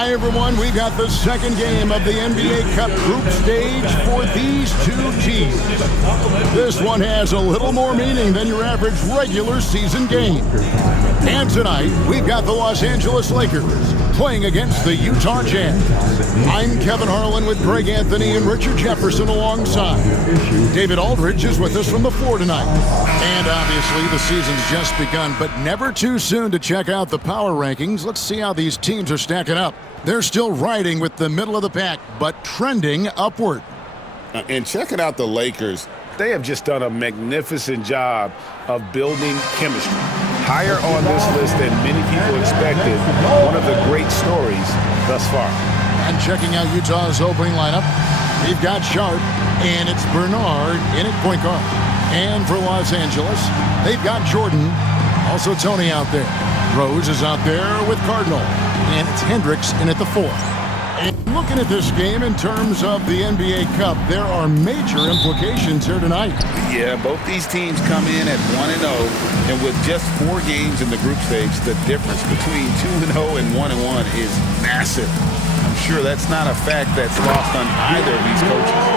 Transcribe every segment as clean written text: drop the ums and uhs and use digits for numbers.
Hi, everyone. We've got the second game of the NBA Cup group stage for these two teams. This one has a little more meaning than your average regular season game. And tonight, we've got the Los Angeles Lakers playing against the Utah Jazz. I'm Kevin Harlan with Greg Anthony and Richard Jefferson alongside. David Aldridge is with us from the floor tonight. And obviously, the season's just begun, but never too soon to check out the power rankings. Let's see how these teams are stacking up. They're still riding with the middle of the pack, but trending upward. And checking out the Lakers, they have just done a magnificent job of building chemistry. Higher on this list than many people expected. One of the great stories thus far. And checking out Utah's opening lineup, we've got Sharp, and it's Bernard in at point guard. And for Los Angeles, they've got Jordan, also Tony out there. Rose is out there with Cardinal, and it's Hendricks in at the 4. And looking at this game in terms of the NBA Cup, there are major implications here tonight. Yeah, both these teams come in at 1-0, and with just 4 games in the group stage, the difference between 2-0 and 1-1 is massive. I'm sure that's not a fact that's lost on either of these coaches.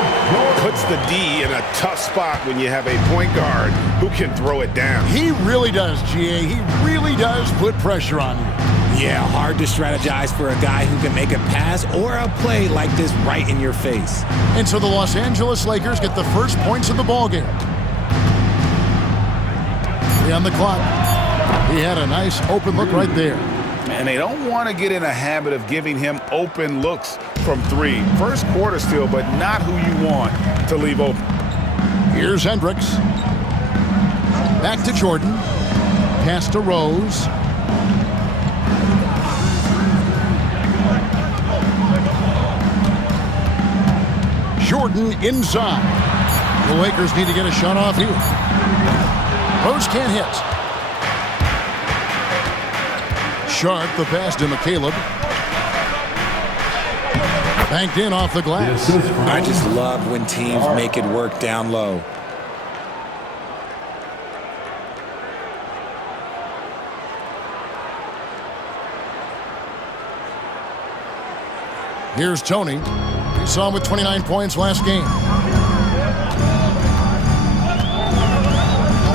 Puts the D in a tough spot when you have a point guard who can throw it down. He really does, GA. He really does put pressure on you. Yeah, hard to strategize for a guy who can make a pass or a play like this right in your face. And so the Los Angeles Lakers get the first points of the ballgame. 3 on the clock. He had a nice open look right there. And they don't want to get in a habit of giving him open looks from 3. First quarter still, but not who you want to leave open. Here's Hendricks. Back to Jordan. Pass to Rose. Jordan inside. The Lakers need to get a shot off here. Rose can't hit. Sharp, the pass to McCaleb. Banked in off the glass. I just love when teams make it work down low. Here's Tony. We saw him with 29 points last game.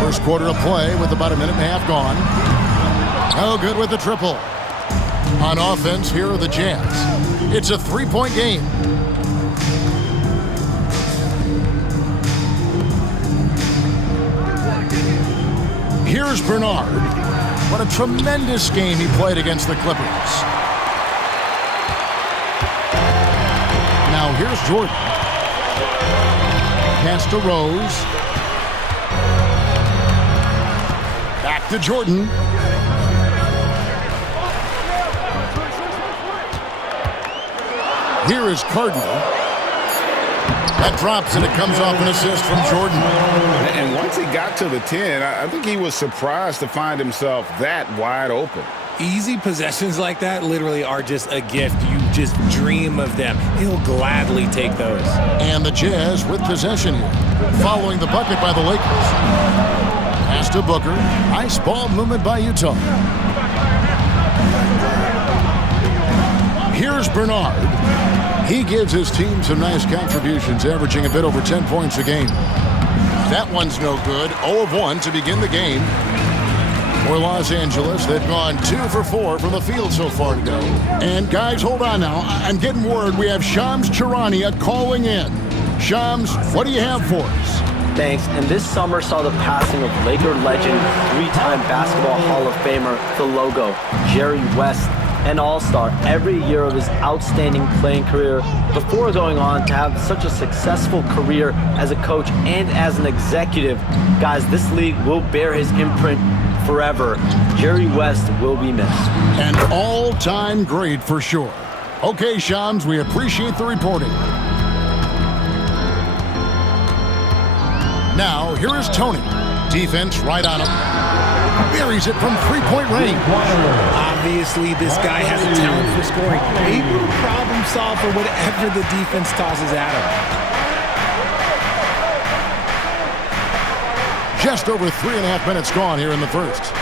First quarter of play with about a minute and a half gone. No good with the triple. On offense, here are the Jazz. It's a 3-point game. Here's Bernard. What a tremendous game he played against the Clippers. Now here's Jordan. Pass to Rose. Back to Jordan. Here is Cardinal. That drops and it comes off an assist from Jordan. And once he got to the 10, I think he was surprised to find himself that wide open. Easy possessions like that literally are just a gift. You just dream of them. He'll gladly take those. And the Jazz with possession here, following the bucket by the Lakers. Pass to Booker. Nice ball movement by Utah. Here's Bernard. He gives his team some nice contributions, averaging a bit over 10 points a game. That one's no good. 0 of 1 to begin the game. For Los Angeles, they've gone 2 for 4 from the field so far today. And guys, hold on now. I'm getting word we have Shams Charania calling in. Shams, what do you have for us? Thanks. And this summer saw the passing of Laker legend, 3-time Basketball Hall of Famer, the logo, Jerry West, an all-star every year of his outstanding playing career before going on to have such a successful career as a coach and as an executive. Guys, this league will bear his imprint forever. Jerry West will be missed. An all-time great for sure. Okay, Shams, we appreciate the reporting. Now, here is Tony. Defense right on him. Buries it from 3-point range. Obviously, this guy has a talent for scoring. Able to problem solve for whatever the defense tosses at him. Just over 3.5 minutes gone here in the first.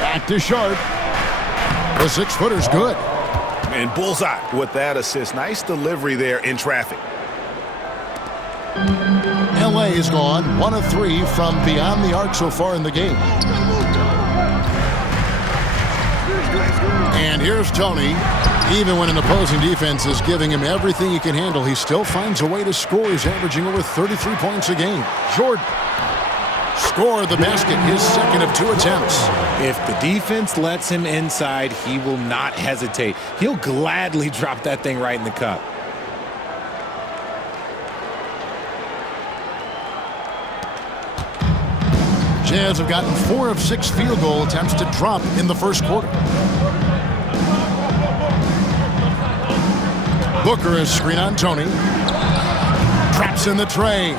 Back to Sharp. The 6-footer's good. And bullseye with that assist. Nice delivery there in traffic. LA is gone 1 of 3 from beyond the arc so far in the game. And here's Tony. Even when an opposing defense is giving him everything he can handle, he still finds a way to score. He's averaging over 33 points a game. Jordan. Score the basket, his second of 2 attempts. If the defense lets him inside, he will not hesitate. He'll gladly drop that thing right in the cup. Jazz have gotten 4 of 6 field goal attempts to drop in the first quarter. Booker is screen on Tony. Traps in the tray.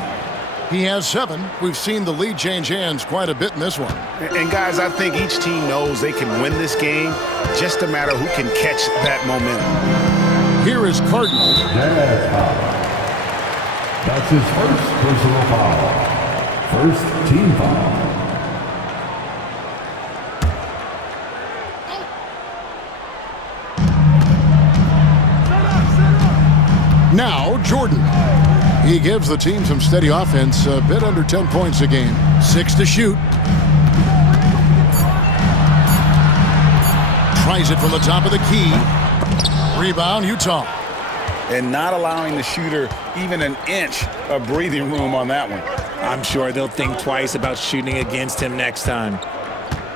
He has 7. We've seen the lead change hands quite a bit in this one. And guys, I think each team knows they can win this game. Just a matter who can catch that momentum. Here is Cardinal. That's his first personal foul. First team foul. Now Jordan. He gives the team some steady offense, a bit under 10 points a game. 6 to shoot. Tries it from the top of the key. Rebound, Utah. And not allowing the shooter even an inch of breathing room on that one. I'm sure they'll think twice about shooting against him next time.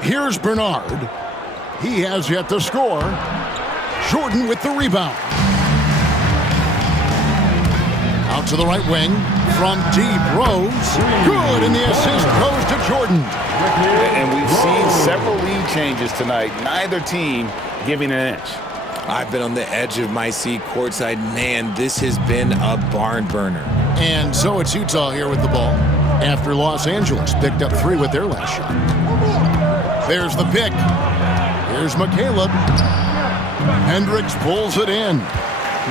Here's Bernard. He has yet to score. Jordan with the rebound. Out to the right wing. From deep, Rose. Good, and the assist goes to Jordan. And we've seen several lead changes tonight. Neither team giving an inch. I've been on the edge of my seat courtside. Man, this has been a barn burner. And so it's Utah here with the ball after Los Angeles picked up 3 with their last shot. There's the pick. Here's McCaleb. Hendricks pulls it in.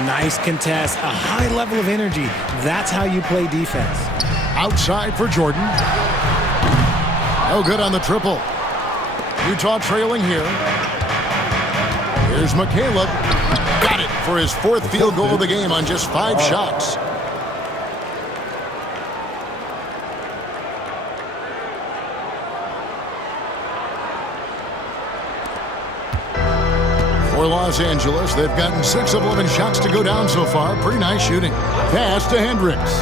Nice contest, a high level of energy. That's how you play defense. Outside for Jordan. No good on the triple. Utah trailing here. Here's McCaleb. Got it for his 4th field goal of the game on just 5 shots. For Los Angeles, they've gotten 6 of 11 shots to go down so far. Pretty nice shooting. Pass to Hendricks.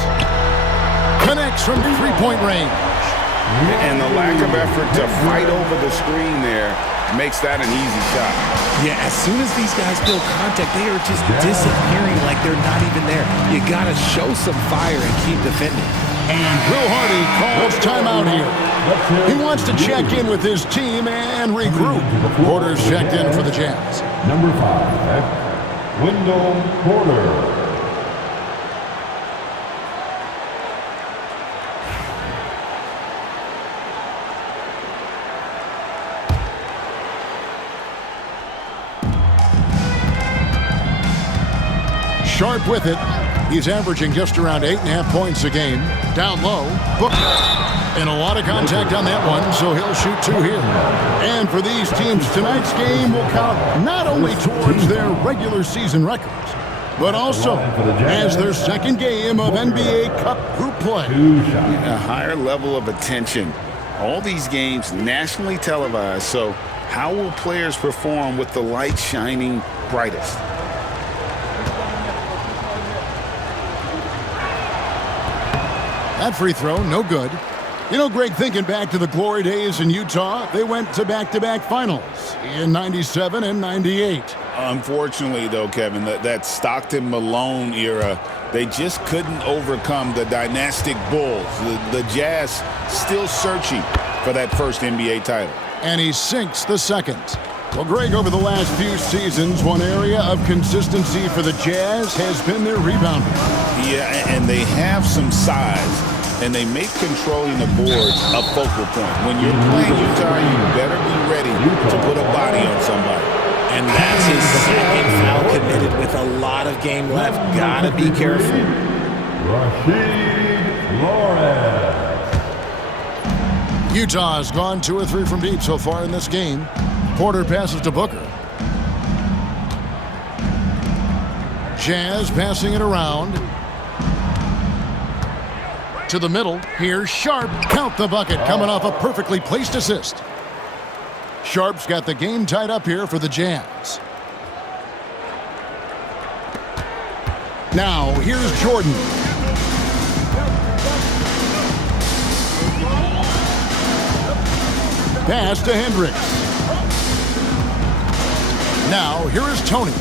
Connects from 3-point range. And the lack of effort to fight over the screen there makes that an easy shot. Yeah, as soon as these guys feel contact, they are just disappearing like they're not even there. You got to show some fire and keep defending. And Will Hardy calls timeout here. He wants to check in with his team and regroup. Porter's checked in for the Jazz. Number 5, Wendell Porter. Sharp with it. He's averaging just around 8.5 points a game. Down low, Booker. And a lot of contact on that one, so he'll shoot 2 here. And for these teams, tonight's game will count not only towards their regular season records, but also as their second game of NBA Cup group play. A higher level of attention. All these games nationally televised, so how will players perform with the light shining brightest? That free throw, no good. You know, Greg, thinking back to the glory days in Utah, they went to back-to-back finals in 97 and 98. Unfortunately, though, Kevin, that Stockton-Malone era, they just couldn't overcome the dynastic Bulls. The Jazz still searching for that first NBA title. And he sinks the second. Well, Greg, over the last few seasons, one area of consistency for the Jazz has been their rebounding. Yeah, and they have some size, and they make controlling the boards a focal point. When you're playing Utah, you better be ready to put a body on somebody. And that's his second foul committed with a lot of game left. Gotta be careful. Rasheed Lawrence. Utah has gone 2 or 3 from deep so far in this game. Porter passes to Booker. Jazz passing it around. To the middle. Here's Sharp. Count the bucket. Coming off a perfectly placed assist. Sharp's got the game tied up here for the Jazz. Now, here's Jordan. Pass to Hendricks. Now, here is Tony.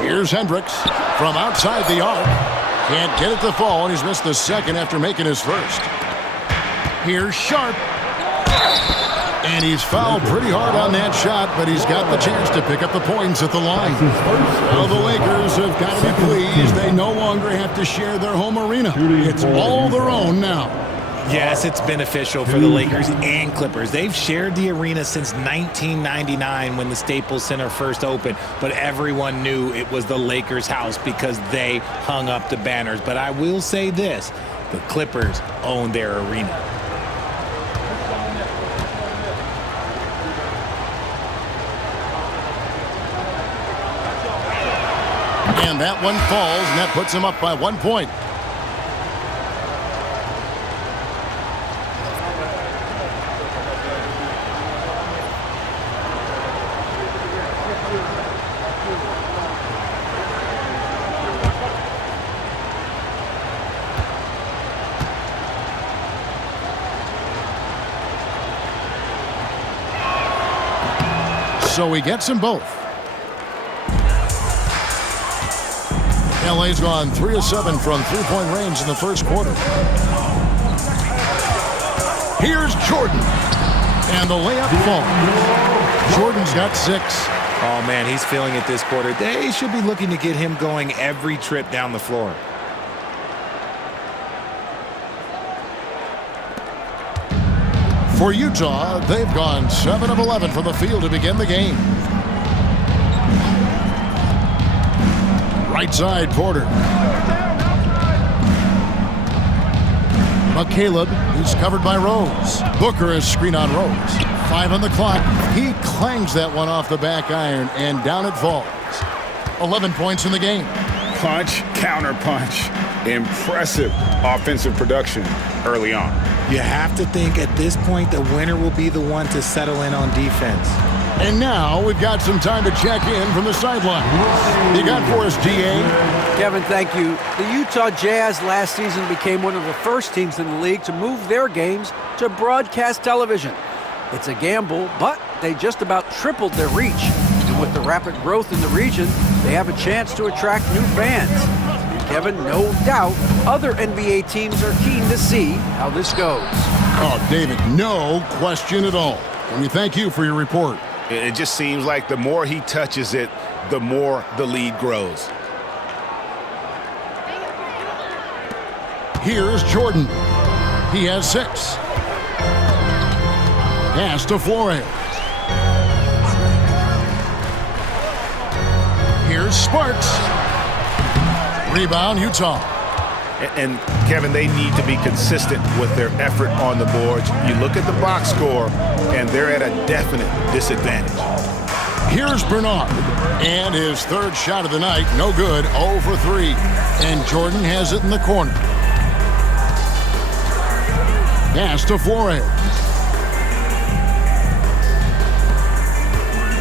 Here's Hendricks from outside the arc. Can't get it to fall, and he's missed the second after making his first. Here's Sharp. And he's fouled pretty hard on that shot, but he's got the chance to pick up the points at the line. Well, the Lakers have got to be pleased. They no longer have to share their home arena. It's all their own now. Yes, it's beneficial for the Lakers and Clippers. They've shared the arena since 1999 when the Staples Center first opened, but everyone knew it was the Lakers' house because they hung up the banners. But I will say this, the Clippers own their arena. And that one falls, and that puts him up by 1 point. So he gets them both. LA's gone 3 of 7 from three-point range in the first quarter. Here's Jordan. And the layup falls. Jordan's got 6. Oh, man, he's feeling it this quarter. They should be looking to get him going every trip down the floor. For Utah, they've gone 7 of 11 from the field to begin the game. Right side, Porter. McCaleb, he's covered by Rose. Booker is screen on Rose. 5 on the clock. He clangs that one off the back iron, and down it falls. 11 points in the game. Punch, counter punch. Impressive offensive production early on. You have to think at this point the winner will be the one to settle in on defense. And now we've got some time to check in from the sideline. You got for us, DA? Kevin, thank you. The Utah Jazz last season became one of the first teams in the league to move their games to broadcast television. It's a gamble, but they just about tripled their reach. And with the rapid growth in the region, they have a chance to attract new fans. And Kevin, no doubt, other NBA teams are keen to see how this goes. Oh, David, no question at all. And we thank you for your report. It just seems like the more he touches it, the more the lead grows. Here's Jordan. He has 6. Pass to Flores. Here's Sparks. Rebound, Utah. And Kevin, they need to be consistent with their effort on the boards. You look at the box score, and they're at a definite disadvantage. Here's Bernard. And his third shot of the night, no good, 0 for 3. And Jordan has it in the corner. Pass to Flores.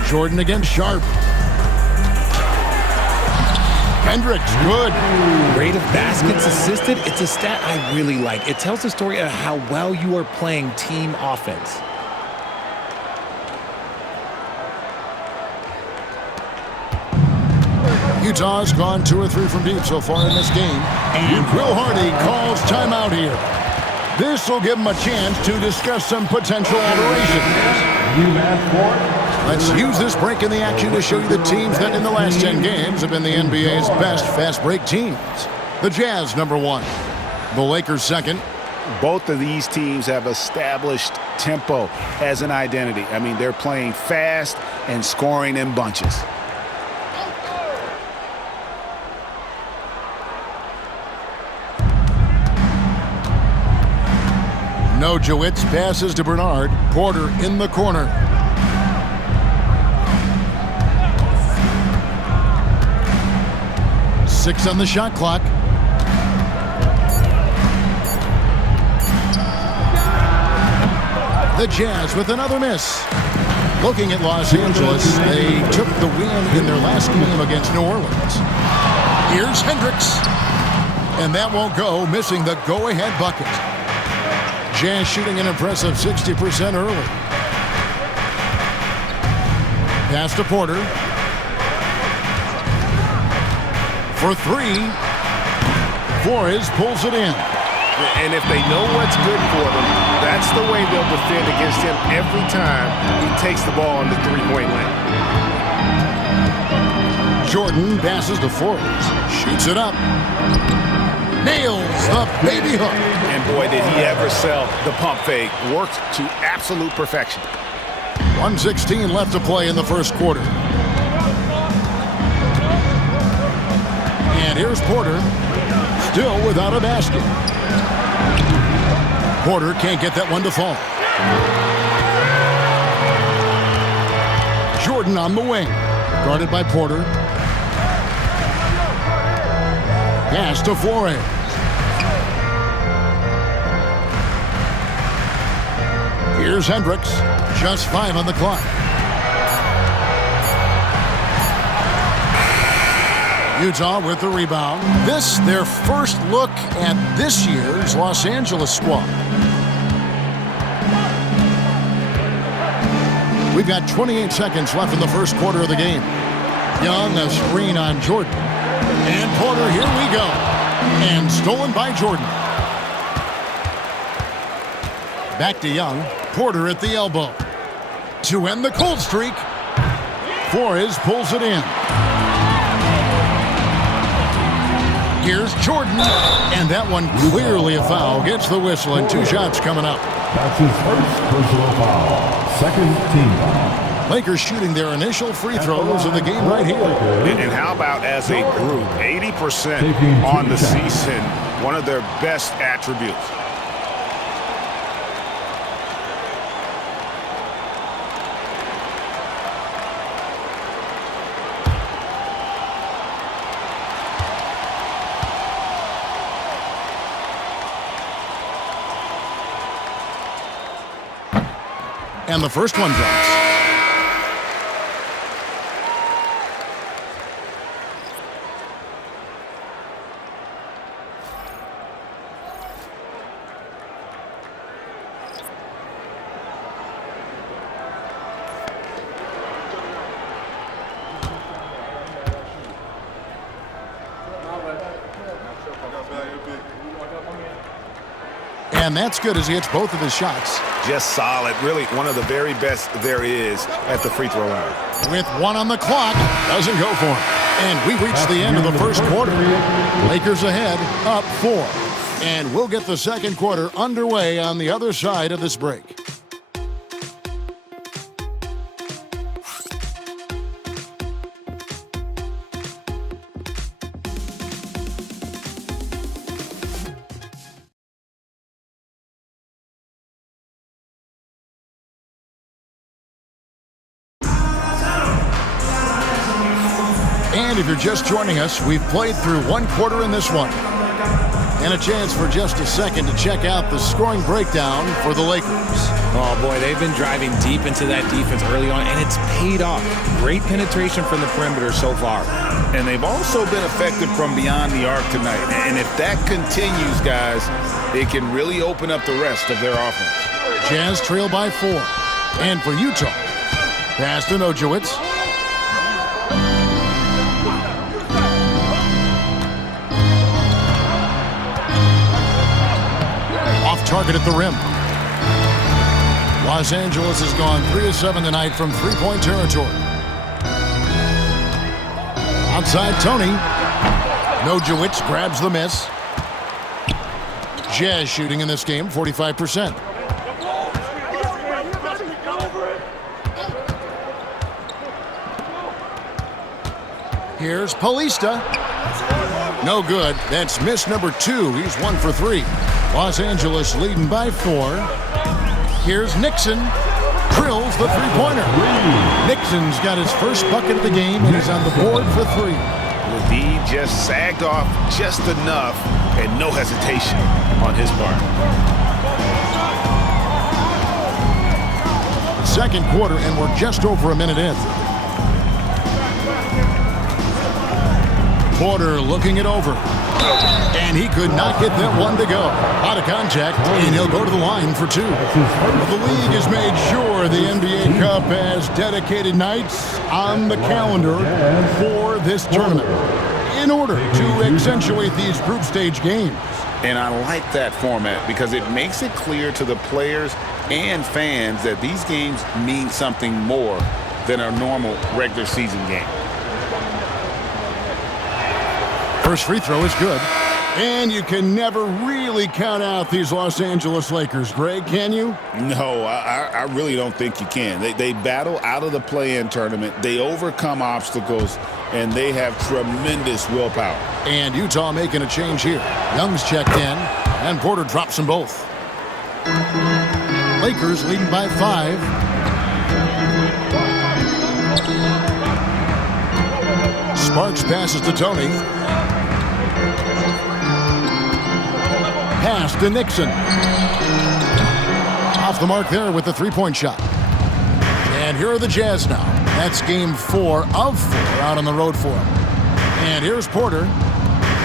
Jordan against Sharp. Hendricks, good. Rate of baskets assisted, it's a stat I really like. It tells the story of how well you are playing team offense. Utah's gone 2 or 3 from deep so far in this game. And Will Hardy calls timeout here. This will give him a chance to discuss some potential alterations. Let's use this break in the action to show you the teams that in the last 10 games have been the NBA's best fast break teams. The Jazz, number 1. The Lakers, second. Both of these teams have established tempo as an identity. I mean, they're playing fast and scoring in bunches. Nojewicz passes to Bernard. Porter in the corner. 6 on the shot clock. The Jazz with another miss. Looking at Los Angeles, they took the win in their last game against New Orleans. Here's Hendricks. And that won't go, missing the go-ahead bucket. Jazz shooting an impressive 60% early. Pass to Porter. For 3. Flores pulls it in. And if they know what's good for them, that's the way they'll defend against him every time he takes the ball on the three-point line. Jordan passes to Flores. Shoots it up. Nails the baby hook. And boy, did he ever sell the pump fake. Worked to absolute perfection. 1:16 left to play in the first quarter. And here's Porter. Still without a basket. Porter can't get that one to fall. Jordan on the wing. Guarded by Porter. Pass to Flores. Here's Hendricks. Just 5 on the clock. Utah with the rebound. This, their first look at this year's Los Angeles squad. We've got 28 seconds left in the first quarter of the game. Young, a screen on Jordan. And Porter, here we go. And stolen by Jordan. Back to Young. Porter at the elbow. To end the cold streak. Flores pulls it in. Here's Jordan. And that one clearly a foul. Gets the whistle and 2 shots coming up. That's his first personal foul. Second team foul. Lakers shooting their initial free throws of the game right here. And how about as a group, 80% on the season, one of their best attributes. And the first one drops. And that's good as he hits both of his shots. Just solid. Really one of the very best there is at the free throw line. With 1 on the clock. Doesn't go for him. And we reach the end of the first quarter. Lakers ahead, up 4. And we'll get the second quarter underway on the other side of this break. And if you're just joining us, we've played through 1 quarter in this one. And a chance for just a second to check out the scoring breakdown for the Lakers. Oh, boy, they've been driving deep into that defense early on, and it's paid off. Great penetration from the perimeter so far. And they've also been effective from beyond the arc tonight. And if that continues, guys, it can really open up the rest of their offense. Jazz trail by 4. And for Utah, pass to Nojewicz. Off target at the rim. Los Angeles has gone 3 of 7 tonight from three-point territory. Outside Tony. Nojewicz grabs the miss. Jazz shooting in this game, 45%. Here's Paulista. No good. That's miss number 2. He's 1 for 3. Los Angeles leading by 4. Here's Nixon. Drills the three-pointer. Nixon's got his first bucket of the game, and he's on the board for 3. He just sagged off just enough and no hesitation on his part. Second quarter, and we're just over a minute in. Porter looking it over. And he could not get that one to go. Out of contact, and he'll go to the line for two. The league has made sure the NBA Cup has dedicated nights on the calendar for this tournament in order to accentuate these group stage games. And I like that format because it makes it clear to the players and fans that these games mean something more than a normal regular season game. First free throw is good. And you can never really count out these Los Angeles Lakers, Greg, can you? No, I really don't think you can. They battle out of the play-in tournament. They overcome obstacles, and they have tremendous willpower. And Utah making a change here. Young's checked in, and Porter drops them both. Lakers leading by 5. Sparks passes to Tony. Pass to Nixon. Off the mark there with the three-point shot. And here are the Jazz now. That's game 4 of 4 out on the road for them. And here's Porter.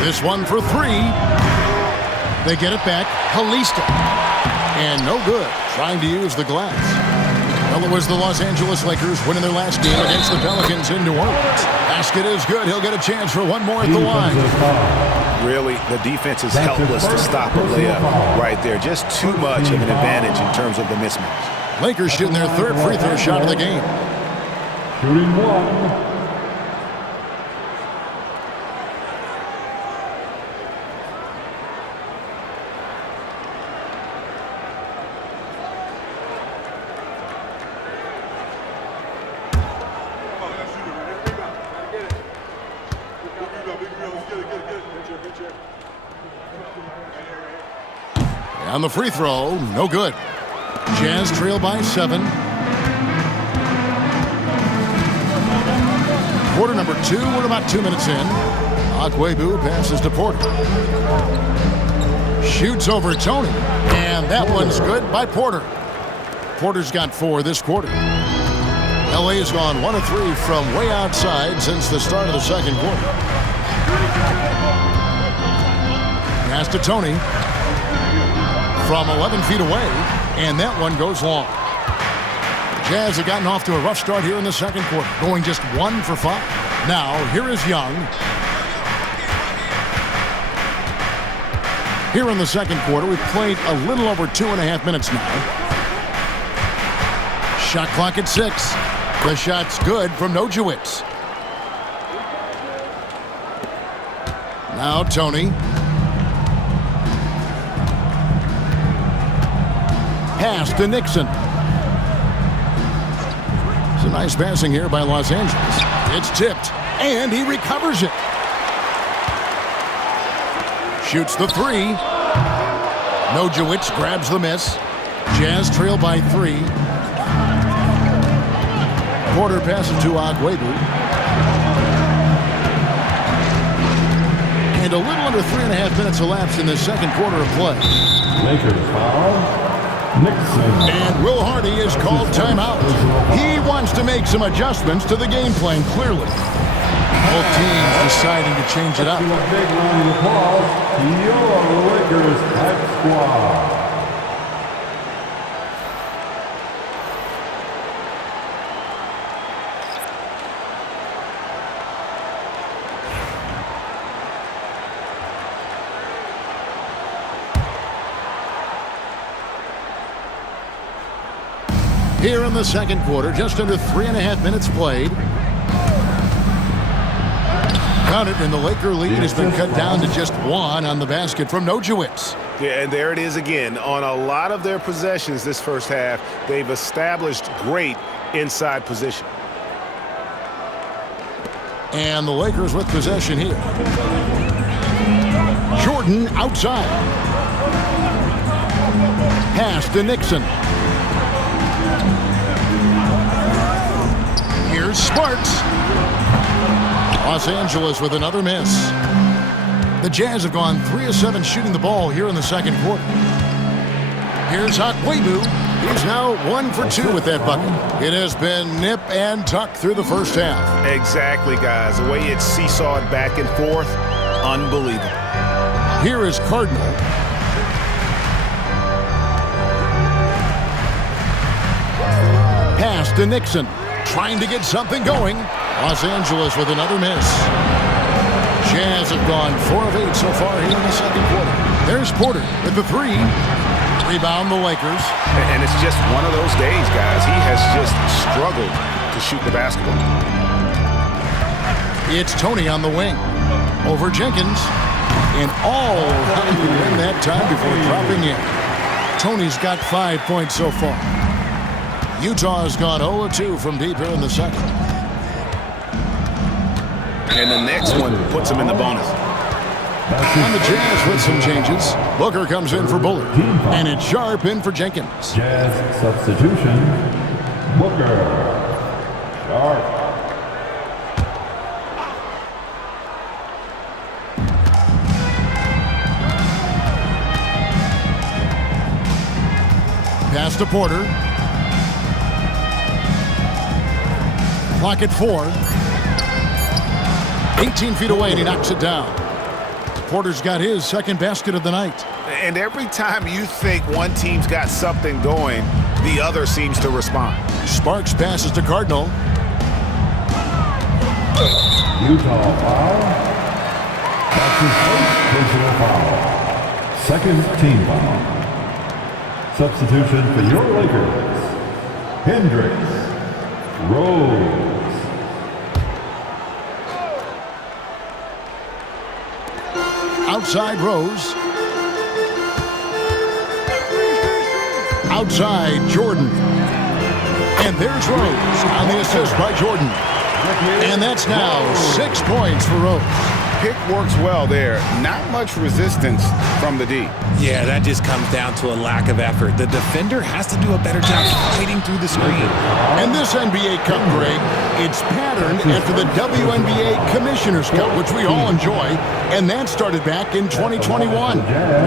This one for 3. They get it back. Kalista. And no good. Trying to use the glass. Well, it was the Los Angeles Lakers winning their last game against the Pelicans in New Orleans. Basket is good. He'll get a chance for one more at the line. Really, the defense is helpless to stop a layup right there. Just too much of an advantage in terms of the mismatch. Lakers shooting their third free throw shot of the game. Shooting 1. On the free throw, no good. Jazz trail by 7. Quarter number 2, we're about 2 minutes in. Akwebu passes to Porter. Shoots over Tony, and that one's good by Porter. Porter's got 4 this quarter. LA has gone 1 of 3 from way outside since the start of the second quarter. Pass to Tony. From 11 feet away, and that one goes long. Jazz have gotten off to a rough start here in the second quarter, going just 1 for 5. Now, here is Young. Here in the second quarter, we've played a little over 2.5 minutes now. Shot clock at 6. The shot's good from Nojewicz. Now, Tony. Pass to Nixon. Some nice passing here by Los Angeles. It's tipped, and he recovers it. Shoots the 3. Nojewicz grabs the miss. Jazz trail by 3. Porter passes to Akwebu. And a little under 3.5 minutes elapsed in the second quarter of play. Lakers foul. Nixon. And Will Hardy is called timeout. He wants to make some adjustments to the game plan, clearly. Both teams deciding to change it up. A big round of applause to your Lakers hype squad. Here in the second quarter, just under 3.5 minutes played. Count it, and the Laker lead has been cut down to just 1 on the basket from Nojewicz. Yeah, and there it is again. On a lot of their possessions this first half, they've established great inside position. And the Lakers with possession here. Jordan outside. Pass to Nixon. Here's Sparks. Los Angeles with another miss. The Jazz have gone 3 of 7 shooting the ball here in the second quarter. Here's Akwebu. He's now 1 for 2 with that bucket. It has been nip and tuck through the first half. Exactly, guys. The way it's seesawed back and forth, unbelievable. Here is Cardinal. Pass to Nixon. Trying to get something going. Los Angeles with another miss. Jazz have gone 4 of 8 so far here in the second quarter. There's Porter with the 3. Rebound the Lakers. And it's just one of those days, guys. He has just struggled to shoot the basketball. It's Tony on the wing. Over Jenkins. And all in that time before dropping in. Tony's got 5 points so far. Utah has gone 0-2 from deep here in the second. And the next one puts him in the bonus. On the Jazz with some changes. Booker comes in for Bullard. And it's Sharp in for Jenkins. Jazz substitution. Booker. Sharp. Pass to Porter. Clock at 4. 18 feet away, and he knocks it down. Porter's got his second basket of the night. And every time you think one team's got something going, the other seems to respond. Sparks passes to Cardinal. Utah foul. That's his first personal foul. Second team foul. Substitution for your Lakers. Hendricks. Rose. Outside Rose. Outside Jordan. And there's Rose on the assist by Jordan. And that's now 6 points for Rose. Pick works well there. Not much resistance from the D. Yeah, that just comes down to a lack of effort. The defender has to do a better job fighting through the screen. And this NBA Cup, Greg, it's patterned after the WNBA Commissioner's Cup, which we all enjoy, and that started back in 2021.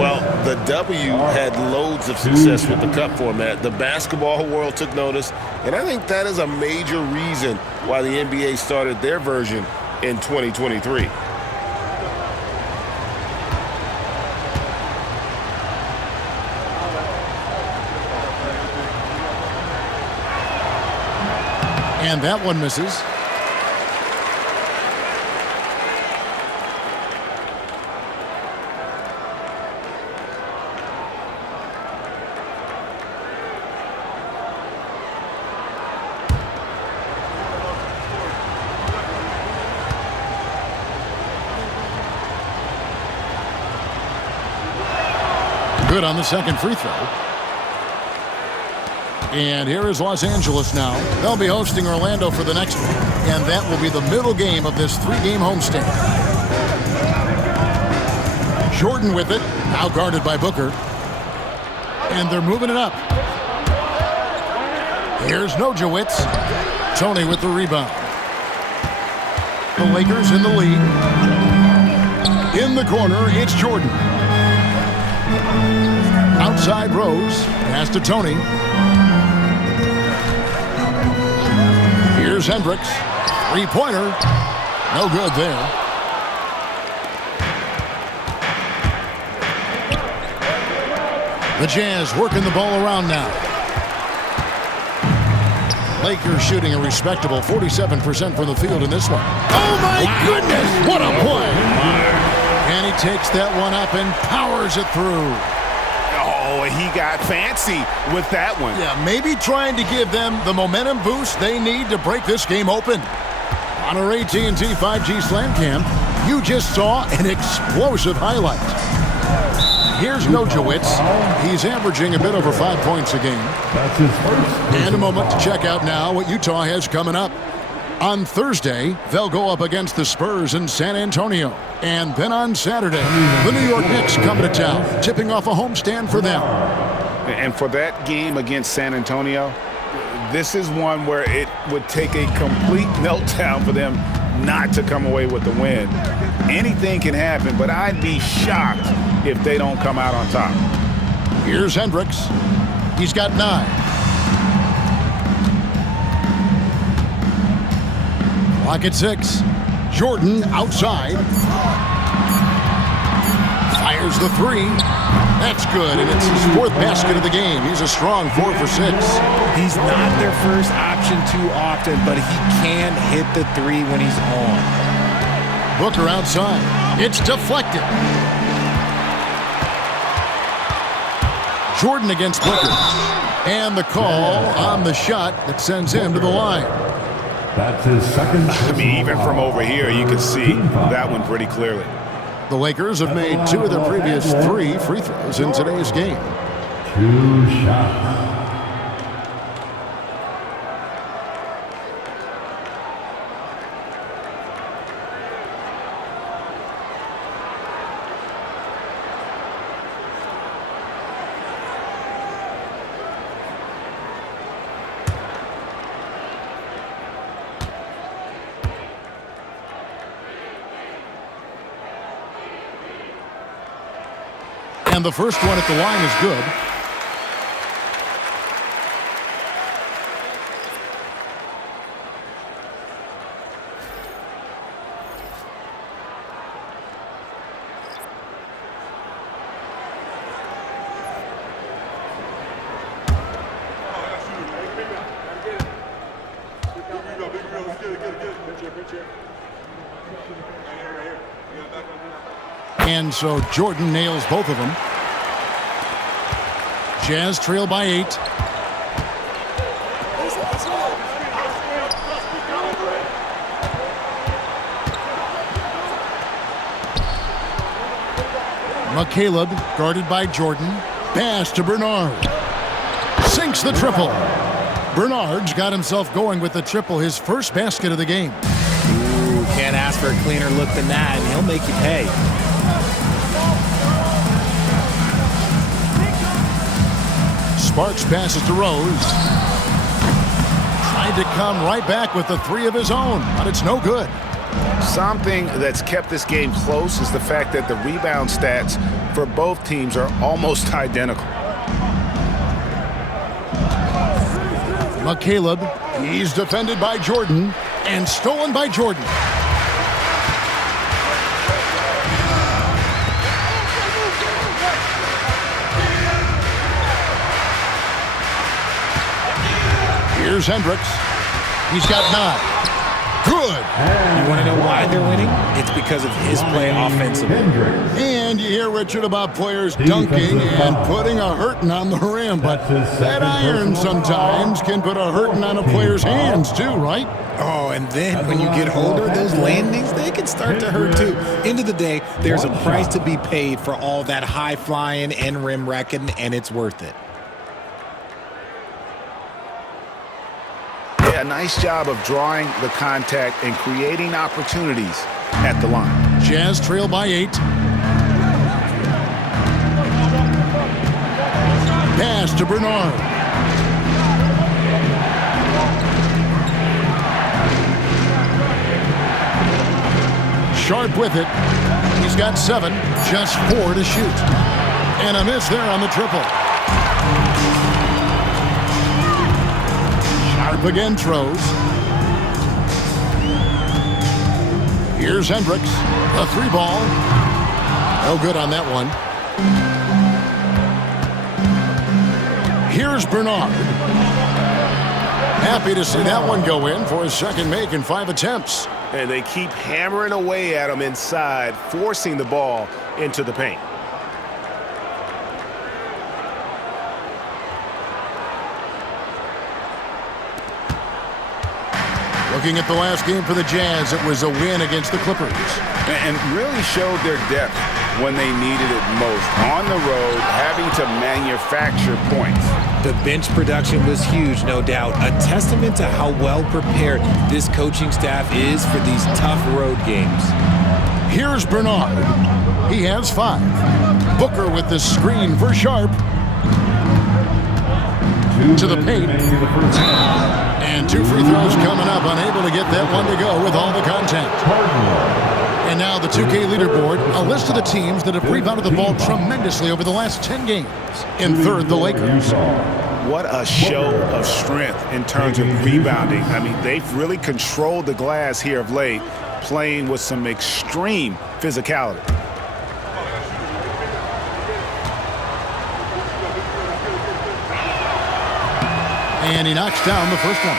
Well, the W had loads of success with the Cup format. The basketball world took notice, and I think that is a major reason why the NBA started their version in 2023. And that one misses. Good on the second free throw. And here is Los Angeles now. They'll be hosting Orlando for the next one. And that will be the middle game of this 3-game homestand. Jordan with it. Now guarded by Booker. And they're moving it up. Here's Nojewicz. Tony with the rebound. The Lakers in the lead. In the corner, it's Jordan. Outside Rose. Pass to Tony. Here's Hendricks. Three-pointer. No good there. The Jazz working the ball around now. Lakers shooting a respectable 47% from the field in this one. Oh, my goodness! What a play! And he takes that one up and powers it through. Oh, he got fancy with that one. Yeah, maybe trying to give them the momentum boost they need to break this game open. On our AT&T 5G Slam Cam, you just saw an explosive highlight. Here's Nojewicz. He's averaging a bit over 5 points a game. That's his first. And a moment to check out now what Utah has coming up. On Thursday, they'll go up against the Spurs in San Antonio. And then on Saturday, the New York Knicks come to town, tipping off a homestand for them. And for that game against San Antonio, this is one where it would take a complete meltdown for them not to come away with the win. Anything can happen, but I'd be shocked if they don't come out on top. Here's Hendricks. He's got 9. Clock at 6. Jordan outside. Fires the 3. That's good, and it's his 4th basket of the game. He's a strong 4 for 6. He's not their first option too often, but he can hit the 3 when he's on. Booker outside. It's deflected. Jordan against Booker. And the call on the shot that sends him to the line. That's his second. I mean, even from over here, you can see that one pretty clearly. The Lakers have made 2 of their previous 3 free throws in today's game. 2 shots. And the first one at the line is good. And so Jordan nails both of them. Jazz trail by 8. McCaleb guarded by Jordan. Pass to Bernard. Sinks the triple. Bernard's got himself going with the triple, his first basket of the game. Ooh, can't ask for a cleaner look than that, and he'll make you pay. Sparks passes to Rose. Tried to come right back with the 3 of his own, but it's no good. Something that's kept this game close is the fact that the rebound stats for both teams are almost identical. McCaleb, he's defended by Jordan and stolen by Jordan. Here's Hendricks. He's got 9. Good. You want to know why they're winning? It's because of his play offensively. And you hear, Richard, about players dunking and putting a hurting on the rim, but that iron sometimes can put a hurting on a player's hands too, right? Oh, and then when you get older, those landings, they can start to hurt too. End of the day, there's a price to be paid for all that high flying and rim wrecking, and it's worth it. A nice job of drawing the contact and creating opportunities at the line. Jazz trail by 8. Pass to Bernard. Sharp with it. He's got 7, just 4 to shoot. And a miss there on the triple. Again throws. Here's Hendricks. The 3 ball. No good on that one. Here's Bernard. Happy to see that one go in for his second make in 5 attempts. And they keep hammering away at him inside, forcing the ball into the paint. Looking at the last game for the Jazz, it was a win against the Clippers. And really showed their depth when they needed it most. On the road, having to manufacture points. The bench production was huge, no doubt. A testament to how well prepared this coaching staff is for these tough road games. Here's Bernard. He has 5. Booker with the screen for Sharp. to the paint. And 2 free throws coming up, unable to get that one to go with all the contact. And now the 2K leaderboard, a list of the teams that have rebounded the ball tremendously over the last 10 games. In third, the Lakers. What a show of strength in terms of rebounding. I mean, they've really controlled the glass here of late, playing with some extreme physicality. And he knocks down the first one.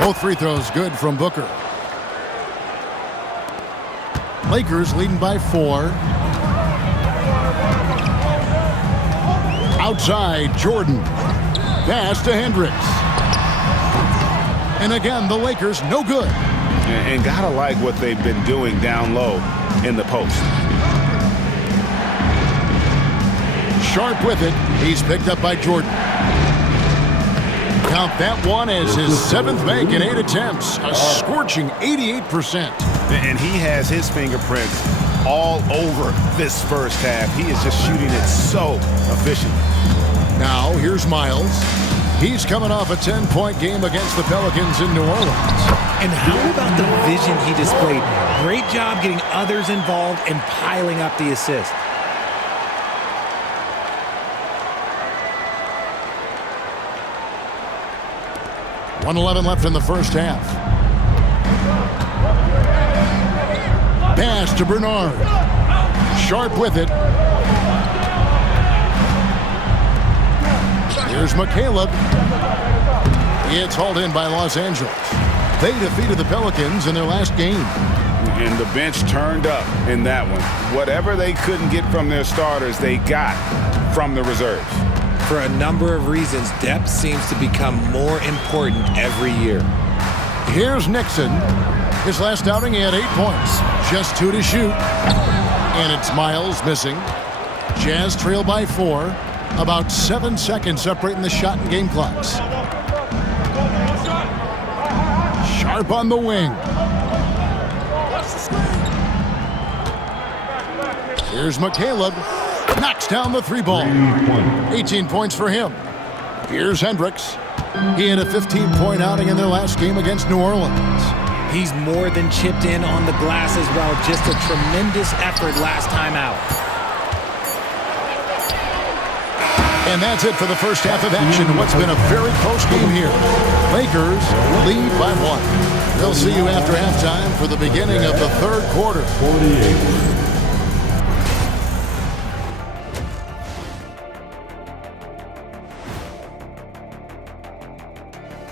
Both free throws good from Booker. Lakers leading by 4. Outside, Jordan. Pass to Hendricks. And again, the Lakers no good. And gotta like what they've been doing down low in the post. Sharp with it. He's picked up by Jordan. Count that one as his 7th make in 8 attempts. A scorching 88%. And he has his fingerprints all over this first half. He is just shooting it so efficiently. Now, here's Miles. He's coming off a 10-point game against the Pelicans in New Orleans. And how about the vision he displayed? Great job getting others involved and piling up the assist. .111 left in the first half. Pass to Bernard. Sharp with it. Here's McCaleb. It's hauled in by Los Angeles. They defeated the Pelicans in their last game. And the bench turned up in that one. Whatever they couldn't get from their starters, they got from the reserves. For a number of reasons, depth seems to become more important every year. Here's Nixon. His last outing, he had 8 points. Just 2 to shoot. And it's Miles missing. Jazz trail by 4. About 7 seconds separating the shot and game clocks. Sharp on the wing. Here's McCaleb. Knocks down the 3-ball. 18 points for him. Here's Hendricks. He had a 15-point outing in their last game against New Orleans. He's more than chipped in on the glass as well. Just a tremendous effort last time out. And that's it for the first half of action. What's been a very close game here. Lakers lead by 1. They'll see you after halftime for the beginning of the third quarter. 48.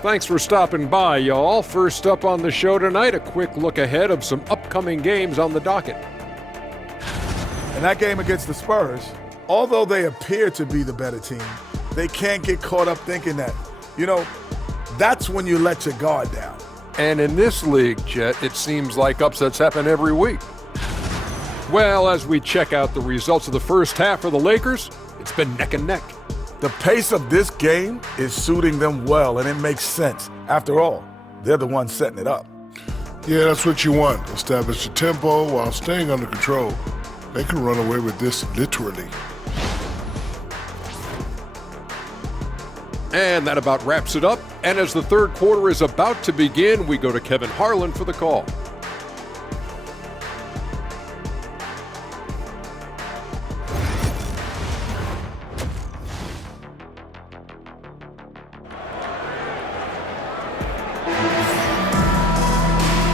Thanks for stopping by, y'all. First up on the show tonight, a quick look ahead of some upcoming games on the docket. In that game against the Spurs, although they appear to be the better team, they can't get caught up thinking that. That's when you let your guard down. And in this league, Jet, it seems like upsets happen every week. Well, as we check out the results of the first half for the Lakers, it's been neck and neck. The pace of this game is suiting them well, and it makes sense. After all, they're the ones setting it up. Yeah, that's what you want. Establish the tempo while staying under control. They can run away with this literally. And that about wraps it up. And as the third quarter is about to begin, we go to Kevin Harlan for the call.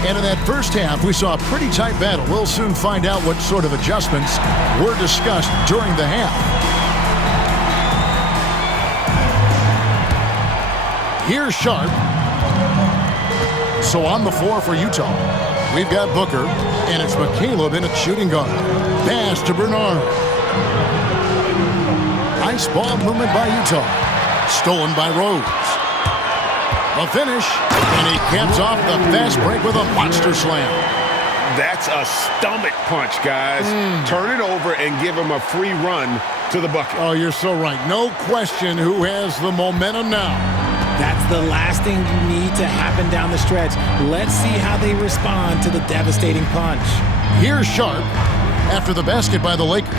And in that first half, we saw a pretty tight battle. We'll soon find out what sort of adjustments were discussed during the half. Here's Sharp. So on the floor for Utah, we've got Booker, and it's McCaleb in at shooting guard. Pass to Bernard. Nice ball movement by Utah. Stolen by Rose. A finish, and he caps off the fast break with a monster slam. That's a stomach punch, guys. Turn it over and give him a free run to the bucket. Oh, you're so right. No question who has the momentum now. That's the last thing you need to happen down the stretch. Let's see how they respond to the devastating punch. Here's Sharp after the basket by the Lakers.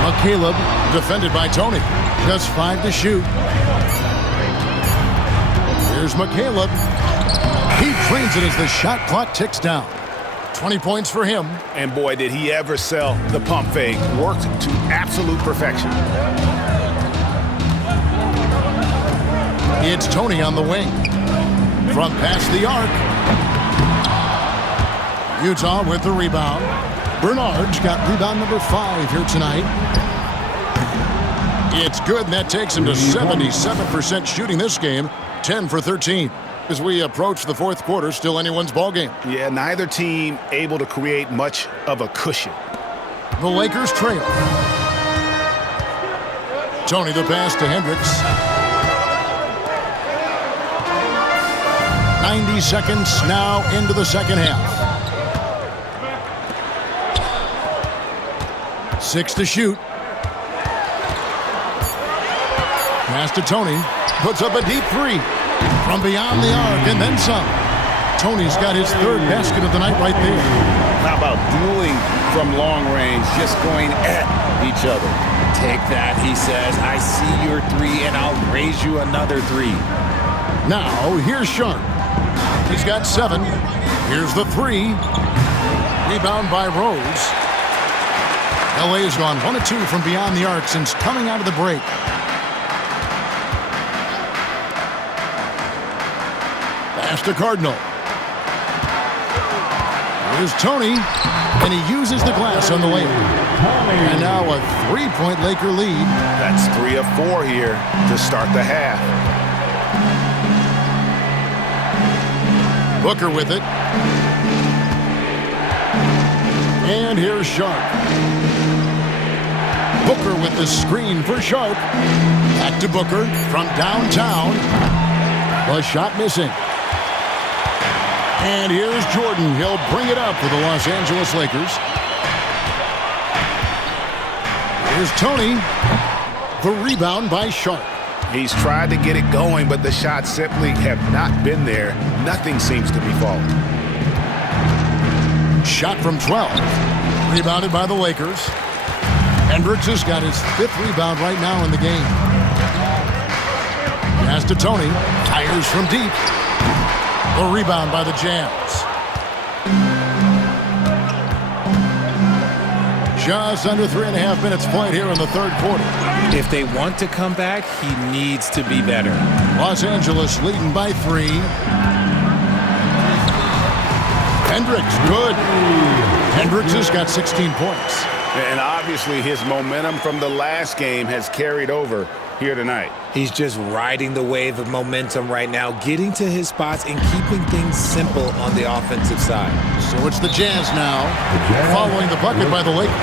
McCaleb defended by Tony. Just 5 to shoot. Here's McCaleb. He drains it as the shot clock ticks down. 20 points for him. And boy, did he ever sell the pump fake. Worked to absolute perfection. It's Tony on the wing. From past the arc. Utah with the rebound. Bernard's got rebound number 5 here tonight. It's good, and that takes him to 77% shooting this game. 10 for 13. As we approach the fourth quarter, still anyone's ball game. Yeah, neither team able to create much of a cushion. The Lakers trail. Tony the pass to Hendricks. 90 seconds now into the second half. 6 to shoot. Pass to Tony. Puts up a deep 3 from beyond the arc and then some. Tony's got his 3rd basket of the night right there. How about dueling from long range, just going at each other? Take that, he says. I see your 3, and I'll raise you another 3. Now, here's Sharp. He's got 7. Here's the 3. Rebound by Rose. LA's gone 1 of 2 from beyond the arc since coming out of the break. Pass to Cardinal. Here's Tony, and he uses the glass on the layup. And now a 3-point Laker lead. That's 3 of 4 here to start the half. Booker with it. And here's Sharp. Booker with the screen for Sharp. Back to Booker from downtown. The shot missing. And here's Jordan. He'll bring it up for the Los Angeles Lakers. Here's Tony. The rebound by Sharp. He's tried to get it going, but the shots simply have not been there. Nothing seems to be falling. Shot from 12. Rebounded by the Lakers. Hendricks has got his 5th rebound right now in the game. Pass to Tony. Fires from deep. The rebound by the Jazz. Just under 3.5 minutes played here in the third quarter. If they want to come back, he needs to be better. Los Angeles leading by 3. Hendricks, good. Hendricks has got 16 points. And obviously his momentum from the last game has carried over here tonight. He's just riding the wave of momentum right now, getting to his spots and keeping things simple on the offensive side. So it's the Jazz now, following the bucket by the Lakers.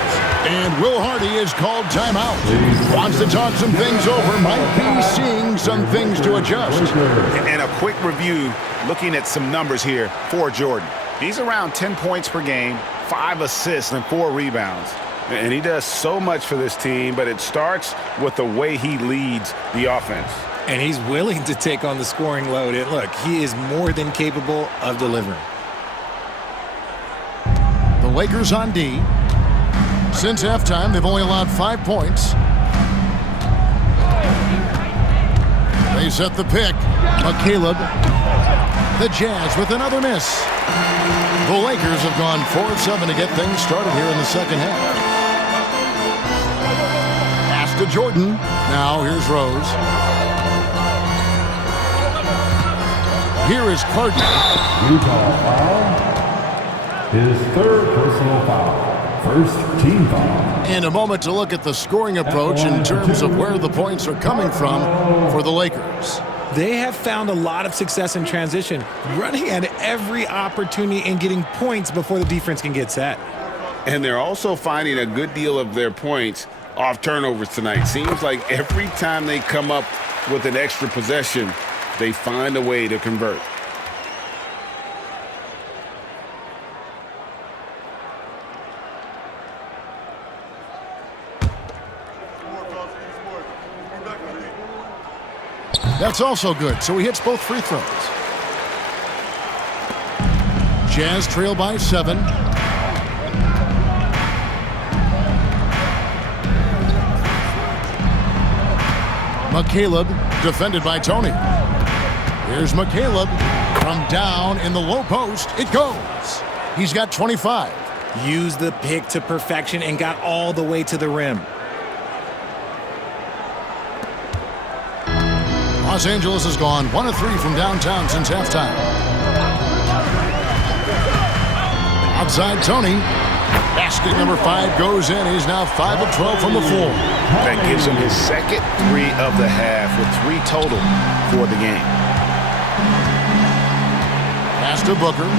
And Will Hardy is called timeout. Wants to talk some things over, might be seeing some things to adjust. And a quick review, looking at some numbers here for Jordan. He's around 10 points per game, 5 assists, and 4 rebounds. And he does so much for this team, but it starts with the way he leads the offense. And he's willing to take on the scoring load. And look, he is more than capable of delivering. The Lakers on D. Since halftime, they've only allowed 5 points. They set the pick. McCaleb. The Jazz with another miss. The Lakers have gone 4 of 7 to get things started here in the second half. Pass to Jordan. Now here's Rose. Here is Cardinal. Utah foul. His 3rd personal foul. First team foul. In a moment to look at the scoring approach in terms of where the points are coming from for the Lakers. They have found a lot of success in transition, running at every opportunity and getting points before the defense can get set. And they're also finding a good deal of their points off turnovers tonight. Seems like every time they come up with an extra possession, they find a way to convert. That's also good, so he hits both free throws. Jazz trail by 7. McCaleb, defended by Tony. Here's McCaleb from down in the low post. It goes. He's got 25. Used the pick to perfection and got all the way to the rim. Los Angeles has gone 1 of 3 from downtown since halftime. Outside Tony. Basket number 5 goes in. He's now 5 of 12 from the floor. That gives him his second 3 of the half with 3 total for the game. Pass to Booker.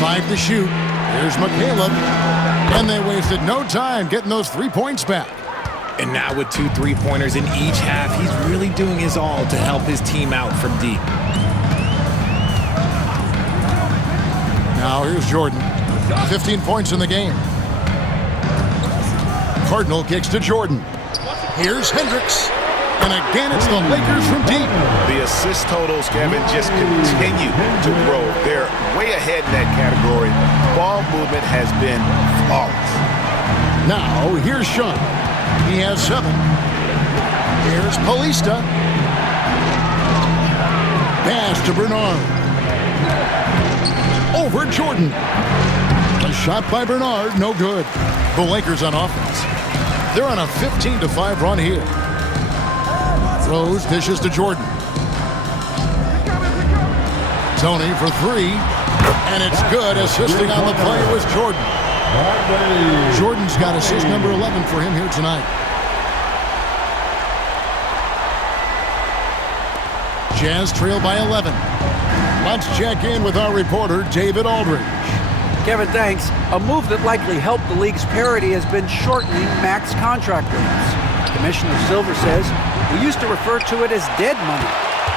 Five to shoot. Here's McCaleb. And they wasted no time getting those 3 points back. And now with 2 3-pointers in each half, he's really doing his all to help his team out from deep. Now here's Jordan. 15 points in the game. Cardinal kicks to Jordan. Here's Hendricks. And again, it's the Lakers from deep. The assist totals, Kevin, just continue to grow. They're way ahead in that category. Ball movement has been flawless. Now, here's Sean. He has 7. Here's Palista. Pass to Bernard. Over Jordan. A shot by Bernard, no good. The Lakers on offense. They're on a 15-5 run here. Rose dishes to Jordan. Tony for 3. And it's good. Assisting on the play was Jordan. Jordan's got assist number 11 for him here tonight. Jazz trail by 11. Let's check in with our reporter, David Aldridge. Kevin, thanks. A move that likely helped the league's parity has been shortening max contract rates. Commissioner Silver says we used to refer to it as dead money,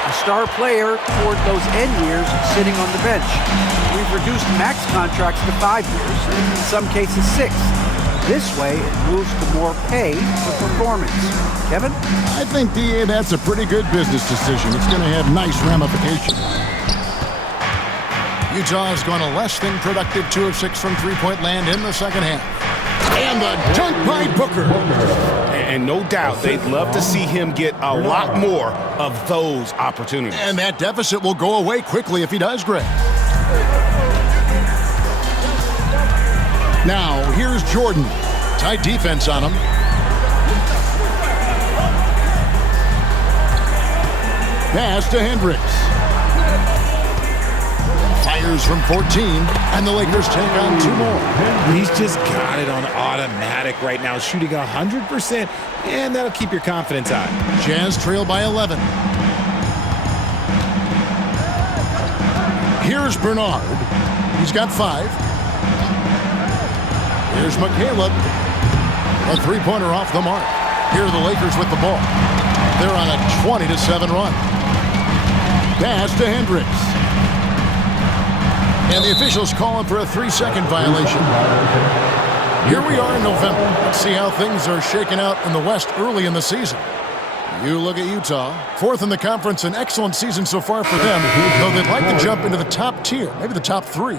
a star player toward those end years sitting on the bench. We've reduced max contracts to 5 years, and in some cases 6. This way, it moves to more pay for performance. Kevin? I think, DA, that's a pretty good business decision. It's going to have nice ramifications. Utah has gone a less than productive 2 of 6 from three-point land in the second half. And the dunk by Booker. And no doubt they'd love to see him get a lot more of those opportunities. And that deficit will go away quickly if he does, Greg. Now, here's Jordan. Tight defense on him. Pass to Hendricks. Fires from 14, and the Lakers take on 2 more. He's just got it on automatic right now, shooting 100%, and that'll keep your confidence high. Jazz trail by 11. Here's Bernard. He's got 5. Here's McCaleb. A 3-pointer off the mark. Here are the Lakers with the ball. They're on a 20-7 run. Pass to Hendricks. And the officials calling for a 3-second violation. Here we are in November. Let's see how things are shaking out in the West early in the season. You look at Utah, 4th in the conference, an excellent season so far for them, though they'd like to jump into the top tier, maybe the top 3.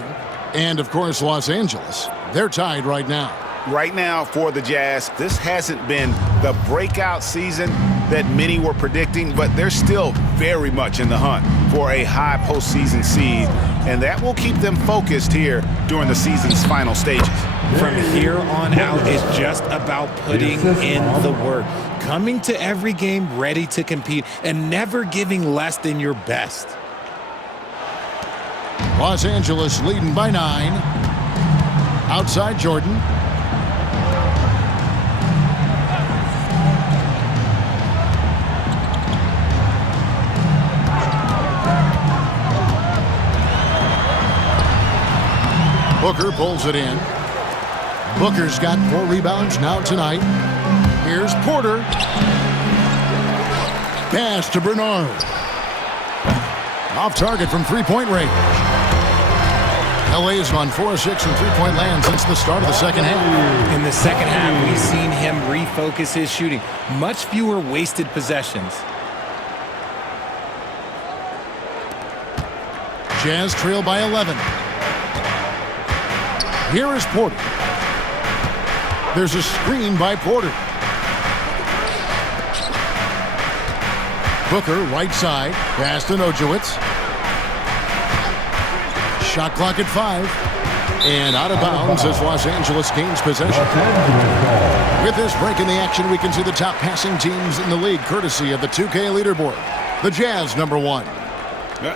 And, of course, Los Angeles. They're tied right now. Right now for the Jazz, this hasn't been the breakout season that many were predicting, but they're still very much in the hunt for a high postseason seed, and that will keep them focused here during the season's final stages. From here on out, it's just about putting in the work, coming to every game ready to compete, and never giving less than your best. Los Angeles leading by 9. Outside Jordan. Booker pulls it in. Booker's got 4 rebounds now tonight. Here's Porter. Pass to Bernard. Off target from 3-point range. LA has gone 4-6 from three-point land since the start of the second half. In the second half, we've seen him refocus his shooting. Much fewer wasted possessions. Jazz trail by 11. Here is Porter. There's a screen by Porter. Booker, right side, pass to Nojewicz. Shot clock at 5. And out of bounds as Los Angeles gains possession. With this break in the action, we can see the top passing teams in the league, courtesy of the 2K leaderboard. The Jazz, number 1.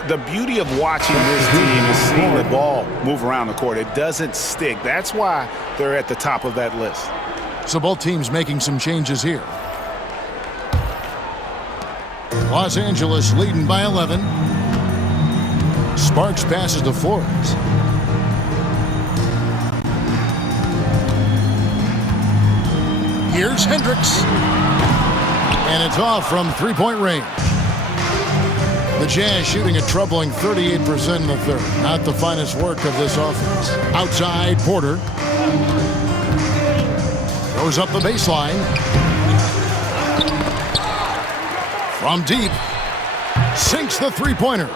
The beauty of watching this team is seeing the ball move around the court. It doesn't stick. That's why they're at the top of that list. So both teams making some changes here. Los Angeles leading by 11. Sparks passes to Flores. Here's Hendricks. And it's off from three-point range. The Jazz shooting a troubling 38% in the third. Not the finest work of this offense. Outside, Porter. Goes up the baseline. From deep. Sinks the three-pointer.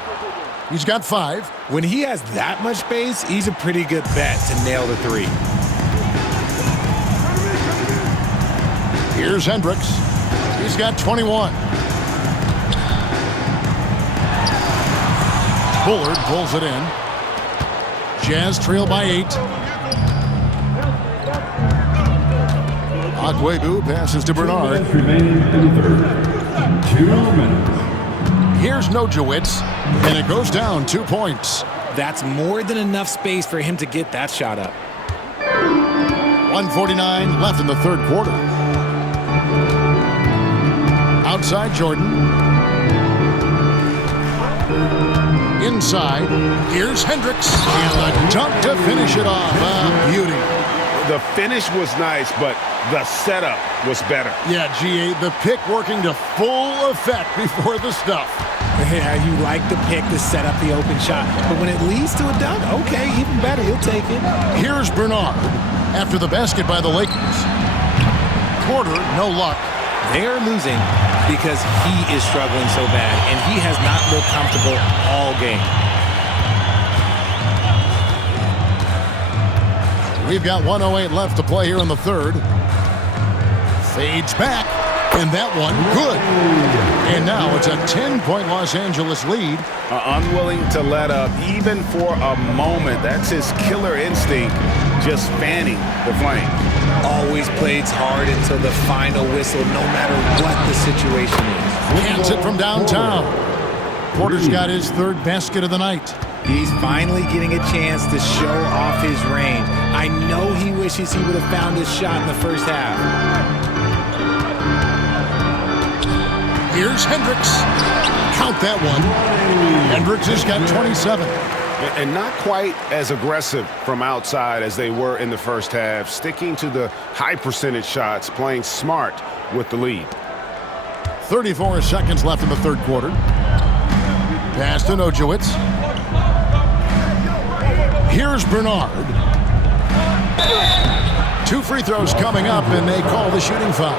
He's got 5. When he has that much space, he's a pretty good bet to nail the 3. Here's Hendricks. He's got 21. Bullard pulls it in. Jazz trail by 8. Agüero passes to Bernard. Remaining in the third. 2 minutes. Here's Nojewicz, and it goes down 2 points. That's more than enough space for him to get that shot up. 1:49 left in the third quarter. Outside Jordan. Inside, here's Hendricks, and the dunk to finish it off. Beauty. The finish was nice, but the setup was better. Yeah, GA, the pick working to full effect before the stuff. Yeah, you like the pick to set up the open shot, but when it leads to a dunk, okay, even better, you'll take it. Here's Bernard after the basket by the Lakers. Porter, no luck. They are losing because he is struggling so bad, and he has not looked comfortable all game. We've got 1:08 left to play here in the third. Fades back, and that one good. And now it's a 10-point Los Angeles lead. Unwilling to let up even for a moment. That's his killer instinct, just fanning the flame. Always plays hard until the final whistle, no matter what the situation is. Cans it from downtown. Porter's got his third basket of the night. He's finally getting a chance to show off his range. I know he wishes he would have found his shot in the first half. Here's Hendricks. Count that one. Hendricks has got 27. And not quite as aggressive from outside as they were in the first half, sticking to the high percentage shots, playing smart with the lead. 34 seconds left in the third quarter. Pass to Nojewicz. Here's Bernard. 2 free throws coming up, and they call the shooting foul.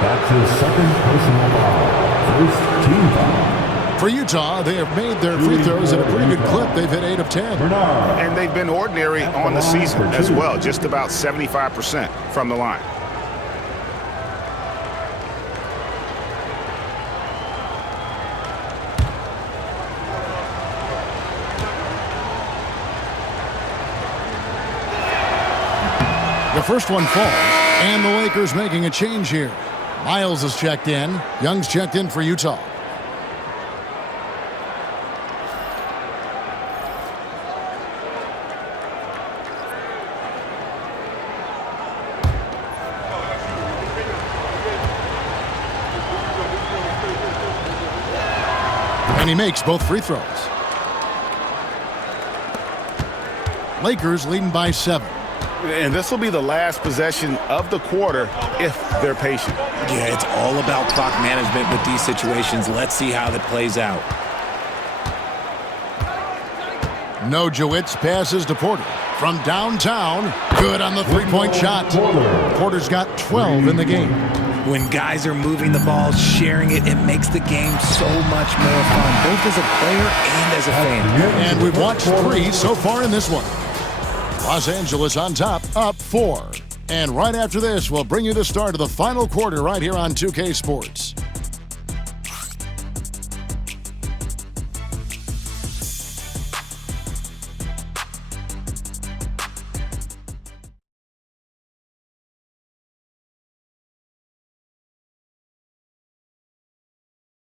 That's his second personal foul. First team foul. For Utah, they have made their free throws at a pretty good clip. They've hit 8 of 10. And they've been ordinary on the season as well, just about 75% from the line. The first one falls, and the Lakers making a change here. Miles is checked in. Young's checked in for Utah. And he makes both free throws. Lakers leading by 7. And this will be the last possession of the quarter if they're patient. Yeah, it's all about clock management with these situations. Let's see how that plays out. Nojewicz passes to Porter. From downtown, good on the three-point shot. Porter's got 12 in the game. When guys are moving the ball, sharing it, it makes the game so much more fun, both as a player and as a fan. And we've watched 3 so far in this one. Los Angeles on top, up 4. And right after this, we'll bring you the start of the final quarter right here on 2K Sports.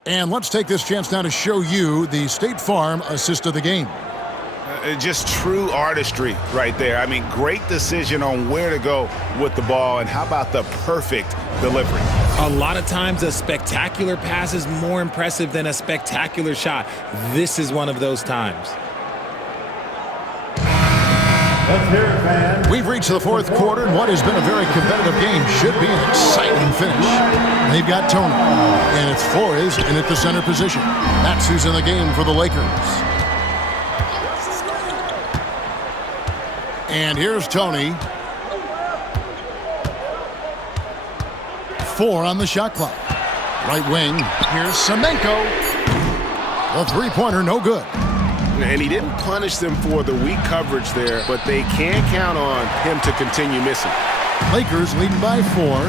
And let's take this chance now to show you the State Farm assist of the game. Just true artistry right there. I mean, great decision on where to go with the ball, and how about the perfect delivery? A lot of times a spectacular pass is more impressive than a spectacular shot. This is one of those times. Let's hear it, fans. We've reached the fourth quarter, and what has been a very competitive game should be an exciting finish. They've got Tony, and it's Flores in at the center position. That's who's in the game for the Lakers. And here's Tony. 4 on the shot clock. Right wing, here's Semenko. The three-pointer, no good. And he didn't punish them for the weak coverage there, but they can count on him to continue missing. Lakers leading by 4.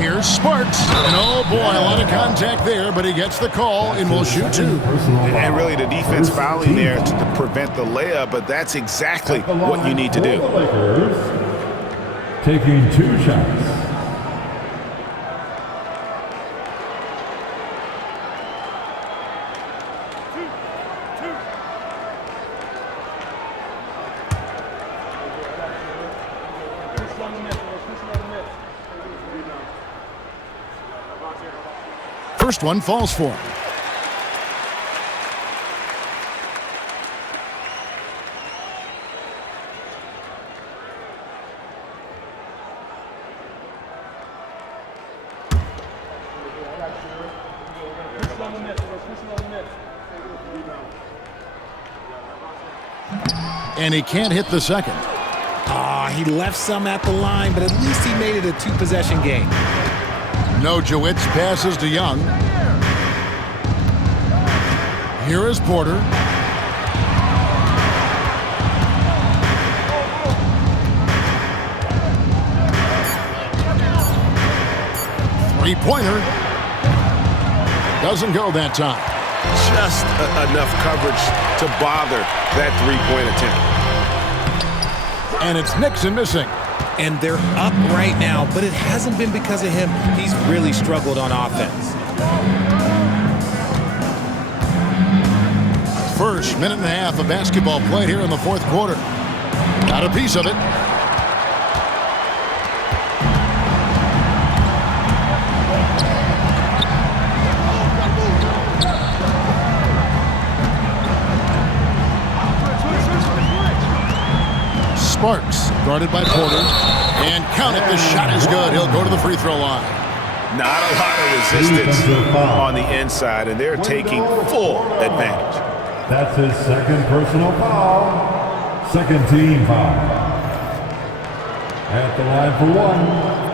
Here's Sparks. And oh boy, a lot of contact there, but he gets the call and will shoot 2. And really the defense fouling there to prevent the layup, but that's exactly what you need to do. Taking 2 shots. First one falls for him. And he can't hit the second. He left some at the line, but at least he made it a 2-possession game. Nojewicz passes to Young. Here is Porter. Three-pointer. Doesn't go that time. Just enough coverage to bother that three-point attempt. And it's Nixon missing. And they're up right now, but it hasn't been because of him. He's really struggled on offense. First minute and a half of basketball played here in the fourth quarter. Got a piece of it. Sparks, guarded by Porter, and count it, the shot is good. He'll go to the free throw line. Not a lot of resistance on the inside, and they're taking full advantage. That's his second personal foul. Second team foul. At the line for 1.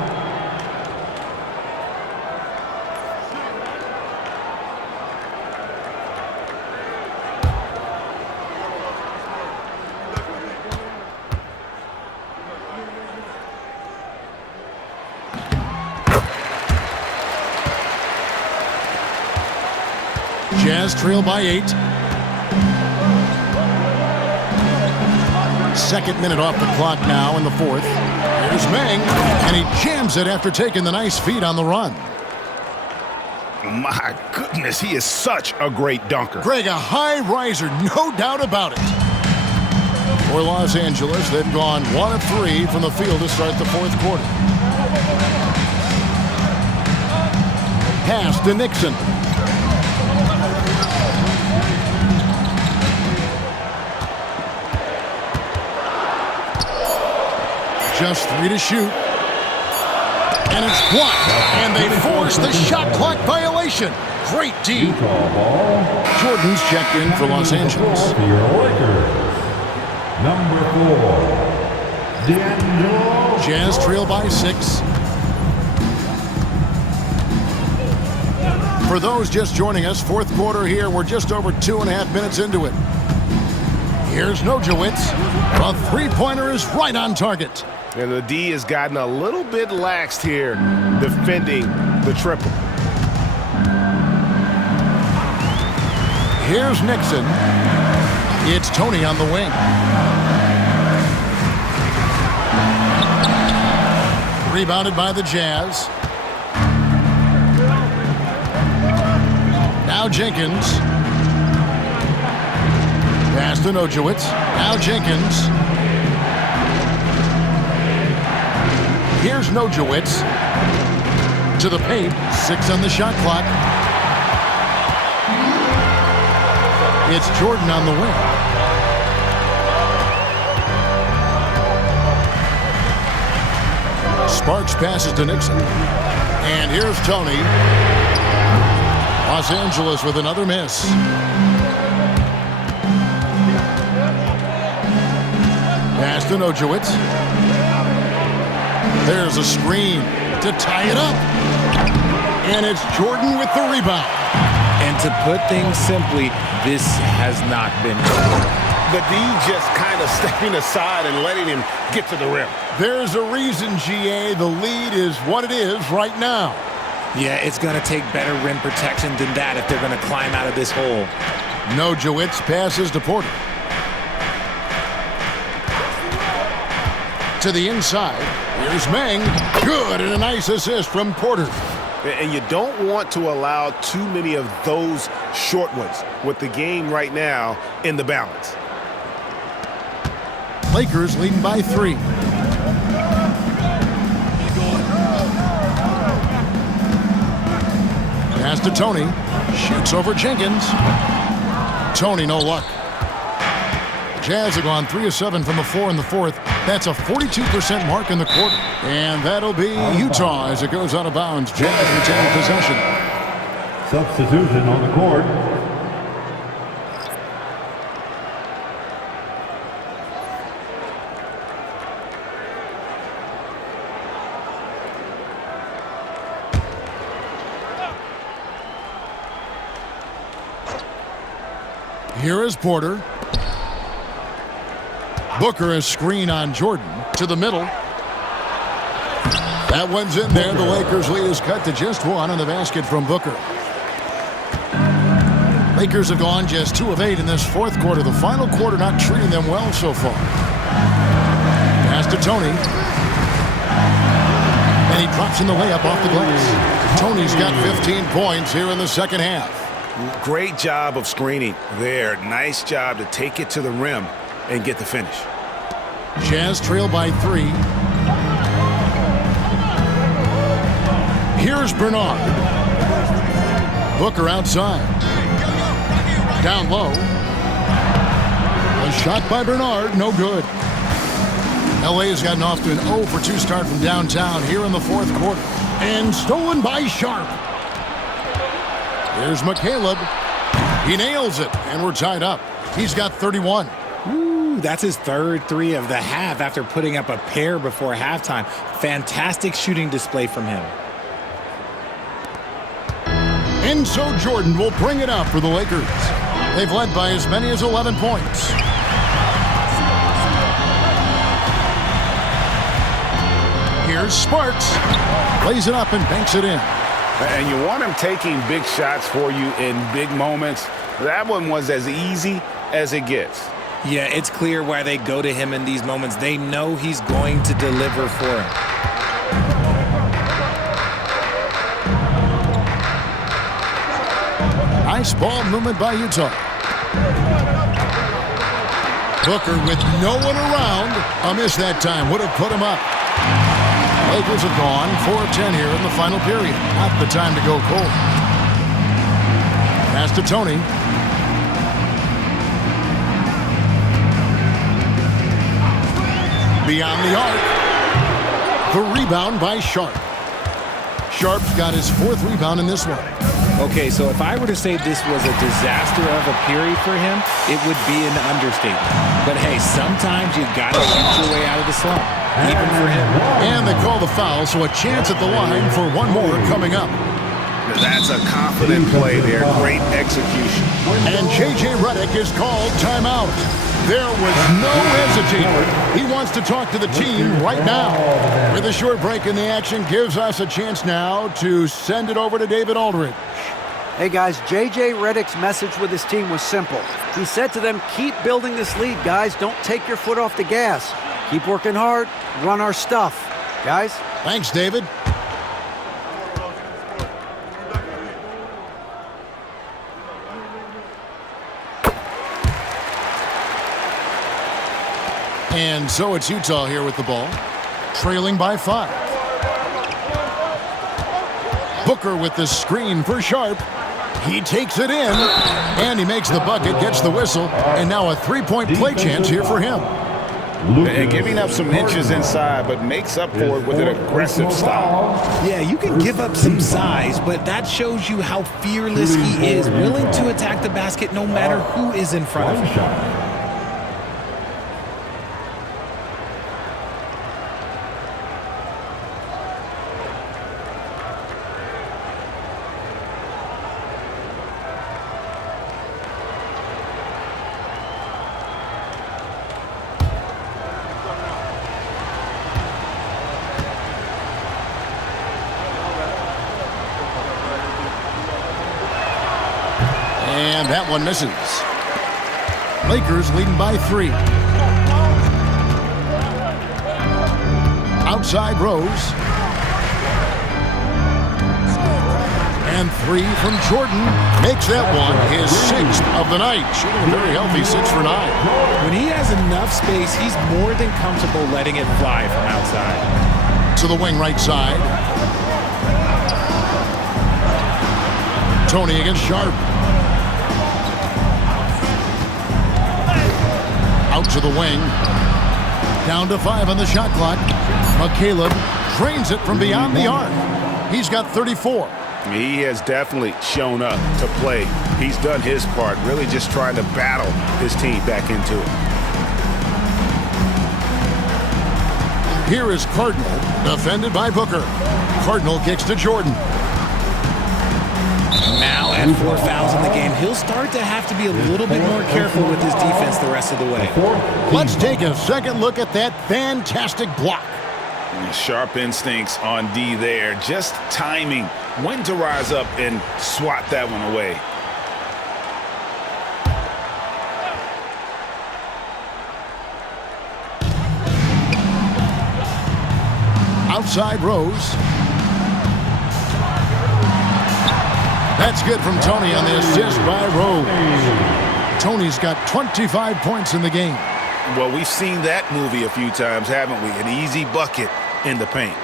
Jazz trail by 8. Second minute off the clock now in the fourth. Here's Meng, and he jams it after taking the nice feed on the run. My goodness, he is such a great dunker. Greg, a high riser, no doubt about it. For Los Angeles, they've gone 1 of 3 from the field to start the fourth quarter. Pass to Nixon. Just 3 to shoot. And it's blocked. And they force the shot clock violation. Great D. Jordan's checked in for Los Angeles. For your Lakers, number 4, D'Angelo. Jazz trail by 6. For those just joining us, fourth quarter here. We're just over 2.5 minutes into it. Here's Nojewicz. A three-pointer is right on target. And the D has gotten a little bit laxed here defending the triple. Here's Nixon. It's Tony on the wing. Rebounded by the Jazz. Now Jenkins. Pass to Nojewicz. Now Jenkins. Here's Nojewicz. To the paint. 6 on the shot clock. It's Jordan on the wing. Sparks passes to Nixon. And here's Tony. Los Angeles with another miss. Pass to Nojewicz. There's a screen to tie it up. And it's Jordan with the rebound. And to put things simply, this has not been good. The D just kind of stepping aside and letting him get to the rim. There's a reason, GA, the lead is what it is right now. Yeah, it's going to take better rim protection than that if they're going to climb out of this hole. Nojewicz passes to Porter. To the inside. Here's Meng. Good, and a nice assist from Porter. And you don't want to allow too many of those short ones with the game right now in the balance. Lakers leading by 3. Pass to Tony. Shoots over Jenkins. Tony, no luck. Jazz have gone 3 of 7 from the floor in the fourth. That's a 42% mark in the quarter. And that'll be Utah as it goes out of bounds. Jazz retain possession. Substitution on the court. Here is Porter. Booker a screen on Jordan to the middle. That one's in there. The Lakers lead is cut to just 1 on the basket from Booker. Lakers have gone just 2 of 8 in this fourth quarter. The final quarter not treating them well so far. Pass to Tony. And he drops in the layup off the glass. Tony's got 15 points here in the second half. Great job of screening there. Nice job to take it to the rim and get the finish. Jazz trail by 3. Here's Bernard. Booker outside. Down low. A shot by Bernard, no good. LA has gotten off to an 0 for 2 start from downtown here in the fourth quarter. And stolen by Sharp. Here's McCaleb. He nails it, and we're tied up. He's got 31. Ooh, that's his third 3 of the half after putting up a pair before halftime. Fantastic shooting display from him. And so Jordan will bring it up for the Lakers. They've led by as many as 11 points. Here's Sparks. Lays it up and banks it in. And you want him taking big shots for you in big moments. That one was as easy as it gets. Yeah, it's clear why they go to him in these moments. They know he's going to deliver for him. Nice ball movement by Utah. Booker with no one around. A miss that time. Would have put him up. Lakers have gone 4 of 10 here in the final period. Not the time to go cold. Pass to Tony. Beyond the arc. The rebound by Sharp. Sharp's got his 4th rebound in this one. Okay, so if I were to say this was a disaster of a period for him, it would be an understatement. But hey, sometimes you got to shoot your way out of the slump, even for him. And they call the foul, so a chance at the line for one more coming up. That's a confident play there. Great execution. And J.J. Redick is called timeout. There was no hesitating. He wants to talk to the team right now. With a short break in the action, gives us a chance now to send it over to David Aldridge. Hey guys, J.J. Redick's message with his team was simple. He said to them, keep building this lead, guys. Don't take your foot off the gas. Keep working hard. Run our stuff. Guys? Thanks, David. And so it's Utah here with the ball, trailing by 5. Booker with the screen for Sharp. He takes it in, and he makes the bucket, gets the whistle, and now a 3-point play chance here for him. And giving up some inches inside, but makes up for it with an aggressive style. Yeah, you can give up some size, but that shows you how fearless he is, willing to attack the basket no matter who is in front of him. And that one misses. Lakers leading by 3. Outside Rose. And 3 from Jordan. Makes that one his 6th of the night. Shooting a very healthy 6 for 9. When he has enough space, he's more than comfortable letting it fly from outside. To the wing right side. Tony against Sharp. Out to the wing. Down to 5 on the shot clock. McCaleb drains it from beyond the arc. He's got 34. He has definitely shown up to play. He's done his part, really just trying to battle his team back into it. Here is Cardinal, defended by Booker. Cardinal kicks to Jordan. Now at 4 fouls in the game, he'll start to have to be a little bit more careful with his defense the rest of the way. Let's take a second look at that fantastic block. Sharp instincts on D there. Just timing when to rise up and swat that one away. Outside Rose. That's good from Tony on the assist by Rose. Tony's got 25 points in the game. Well, we've seen that movie a few times, haven't we? An easy bucket in the paint.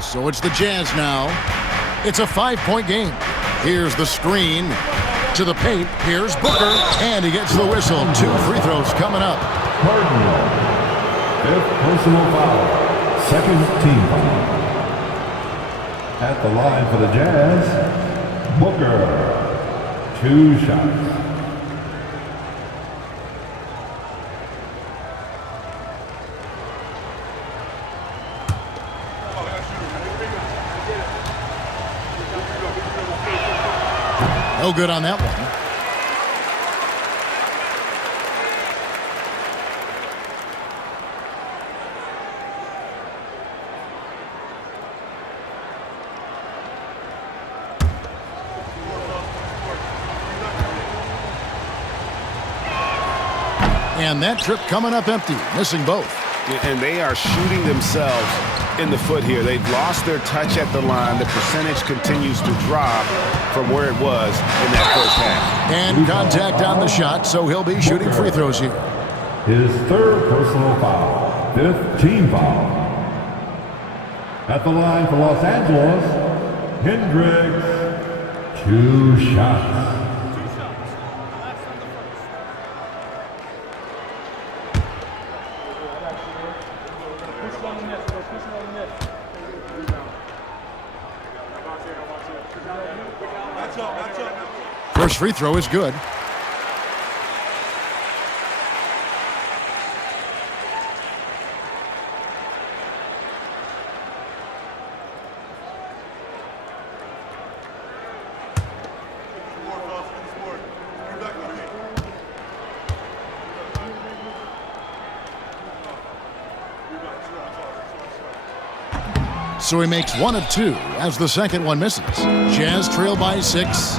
So it's the Jazz now. It's a 5-point game. Here's the screen to the paint. Here's Booker, and he gets the whistle. 2 free throws coming up. Cardinal. 5th personal foul. 2nd team foul. At the line for the Jazz, Booker. 2 shots. No good on that one. And that trip coming up empty, missing both. And they are shooting themselves in the foot here. They've lost their touch at the line. The percentage continues to drop from where it was in that first half. And contact on the shot, so he'll be shooting free throws here. His 3rd personal foul. 5th team foul. At the line for Los Angeles, Hendricks. 2 shots. First free throw is good. So he makes one of two as the second one misses. Jazz trail by 6.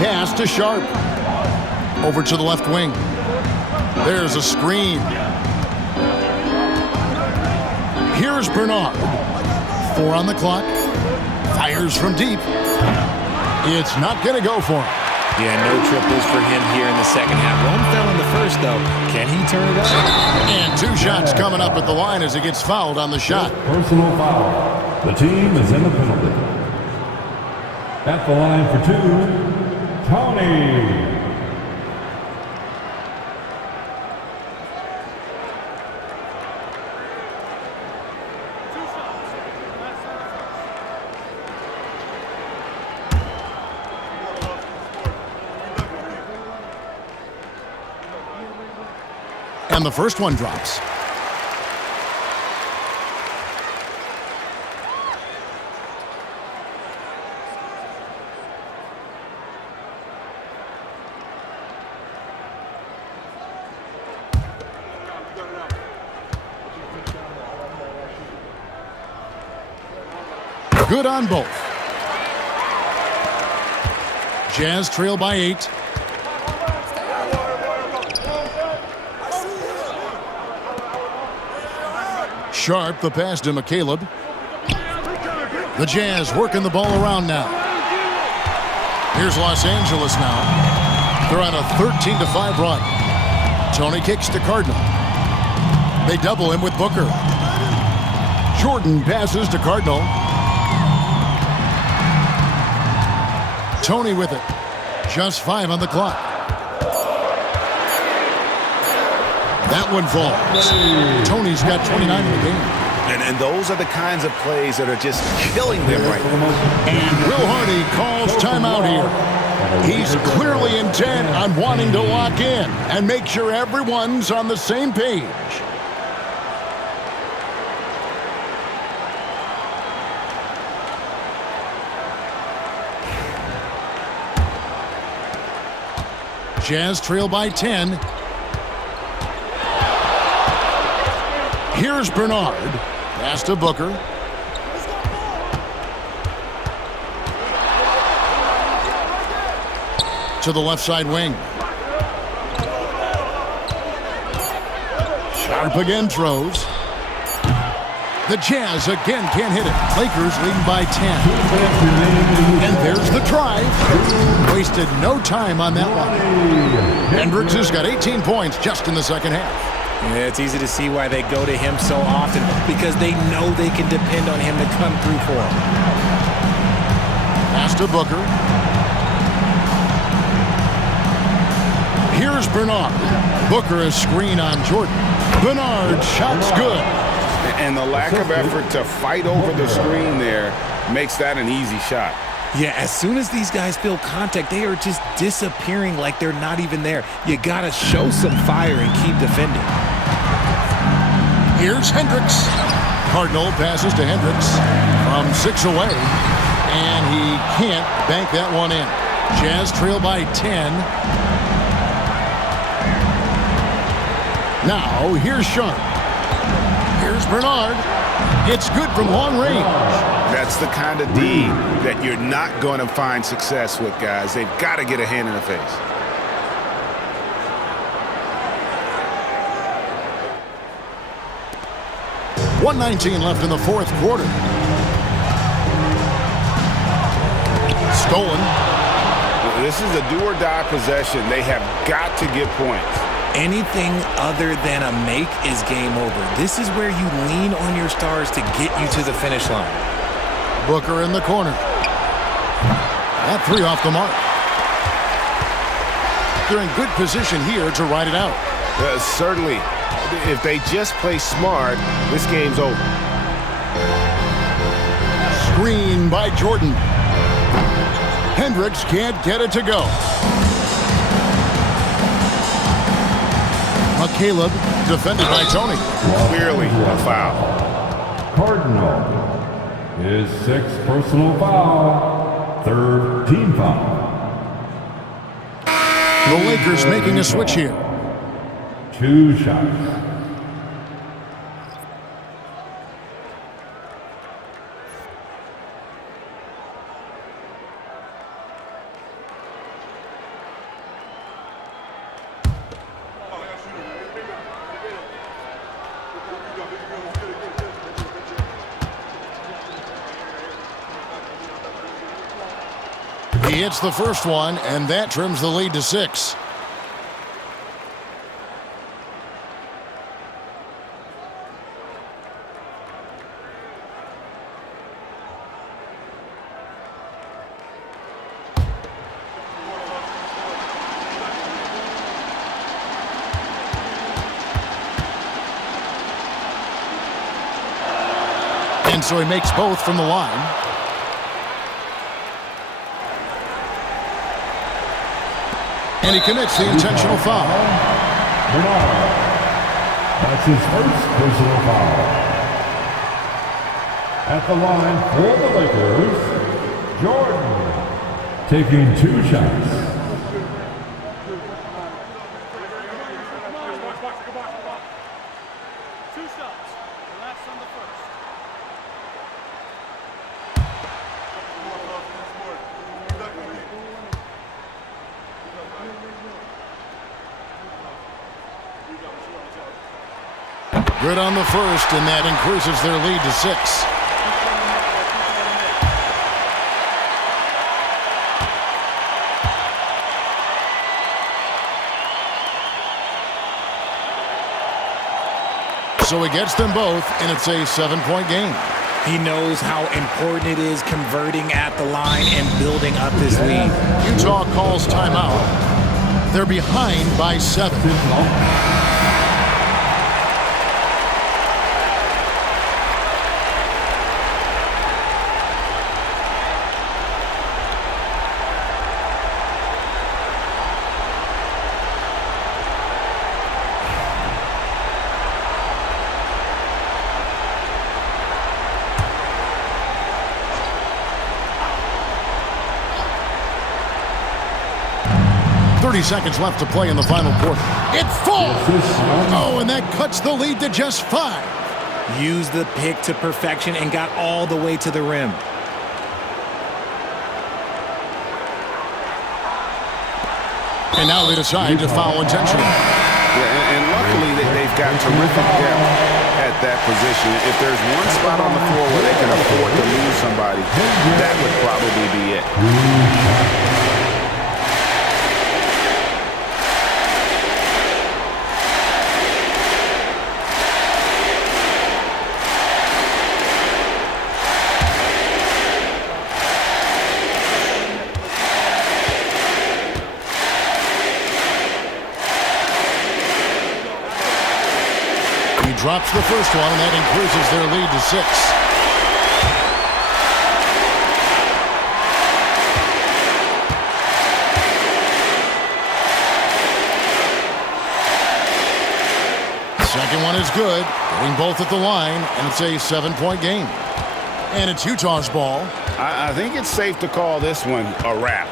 Pass to Sharp. Over to the left wing. There's a screen. Here's Bernard. 4 on the clock. Fires from deep. It's not going to go for him. Yeah, no triples for him here in the second half. One fell in the first, though. Can he turn it up? And 2 shots coming up at the line as he gets fouled on the shot. Personal foul. The team is in the penalty. At the line for 2, Tony. And the first one drops. Good on both. Jazz trail by 8. Sharp, the pass to McCaleb. The Jazz working the ball around now. Here's Los Angeles now. They're on a 13-5 run. Tony kicks to Cardinal. They double him with Booker. Jordan passes to Cardinal. Tony with it. Just 5 on the clock. That one falls. Tony's got 29 in the game. And those are the kinds of plays that are just killing them right now. And Will Hardy calls timeout here. He's clearly intent on wanting to lock in and make sure everyone's on the same page. Jazz trail by 10. Here's Bernard. Pass to Booker. To the left side wing. Sharp again throws. The Jazz again can't hit it. Lakers leading by 10. And there's the drive. Wasted no time on that one. Hendricks has got 18 points just in the second half. Yeah, it's easy to see why they go to him so often, because they know they can depend on him to come through for them. Pass to Booker. Here's Bernard. Booker a screen on Jordan. Bernard shot's good. And the lack of effort to fight over the screen there makes that an easy shot. Yeah, as soon as these guys feel contact, they are just disappearing like they're not even there. You got to show some fire and keep defending. Here's Hendricks. Cardinal passes to Hendricks from 6 away. And he can't bank that one in. Jazz trail by 10. Now, here's Sharp. Here's Bernard. It's good from long range. That's the kind of D that you're not going to find success with, guys. They've got to get a hand in the face. .119 left in the fourth quarter. Stolen. This is a do-or-die possession. They have got to get points. Anything other than a make is game over. This is where you lean on your stars to get you to the finish line. Booker in the corner. That 3 off the mark. They're in good position here to ride it out. Certainly. If they just play smart, this game's over. screen by Jordan. Hendricks can't get it to go. McCaleb defended by Tony. Clearly a foul. Cardinal, his 6th personal foul, 3rd team foul. The Lakers making a switch here. 2 shots. He hits the first one, and that trims the lead to 6. And so he makes both from the line. And he commits the intentional foul. That's his 1st personal foul. At the line for the Lakers, Jordan, taking 2 shots. Good on the first, and that increases their lead to 6. So he gets them both, and it's a 7-point game. He knows how important it is converting at the line and building up this lead. Utah calls timeout. They're behind by 7. Seconds left to play in the final quarter. It falls! Oh, and that cuts the lead to just 5. Used the pick to perfection and got all the way to the rim. And now they decide to foul intentionally. Yeah, and luckily they've got terrific depth at that position. If there's one spot on the floor where they can afford to lose somebody, that would probably be it. Drops the first one, and that increases their lead to 6. The second one is good, getting both at the line, and it's a 7-point game. And it's Utah's ball. I think it's safe to call this one a wrap.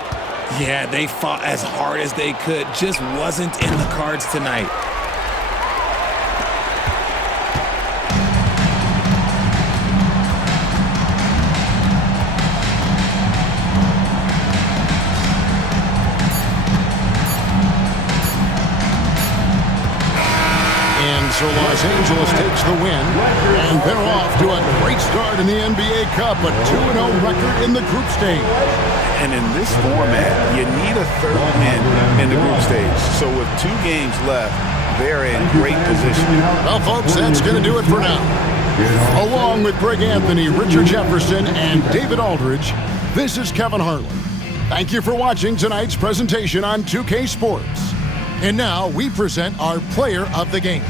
Yeah, they fought as hard as they could. Just wasn't in the cards tonight. So Los Angeles takes the win, and they're off to a great start in the NBA Cup, a 2-0 record in the group stage. And in this format, you need a 3rd win in the group stage. So with 2 games left, they're in great position. Well, folks, that's going to do it for now. Along with Greg Anthony, Richard Jefferson, and David Aldridge, this is Kevin Harlan. Thank you for watching tonight's presentation on 2K Sports. And now we present our player of the game.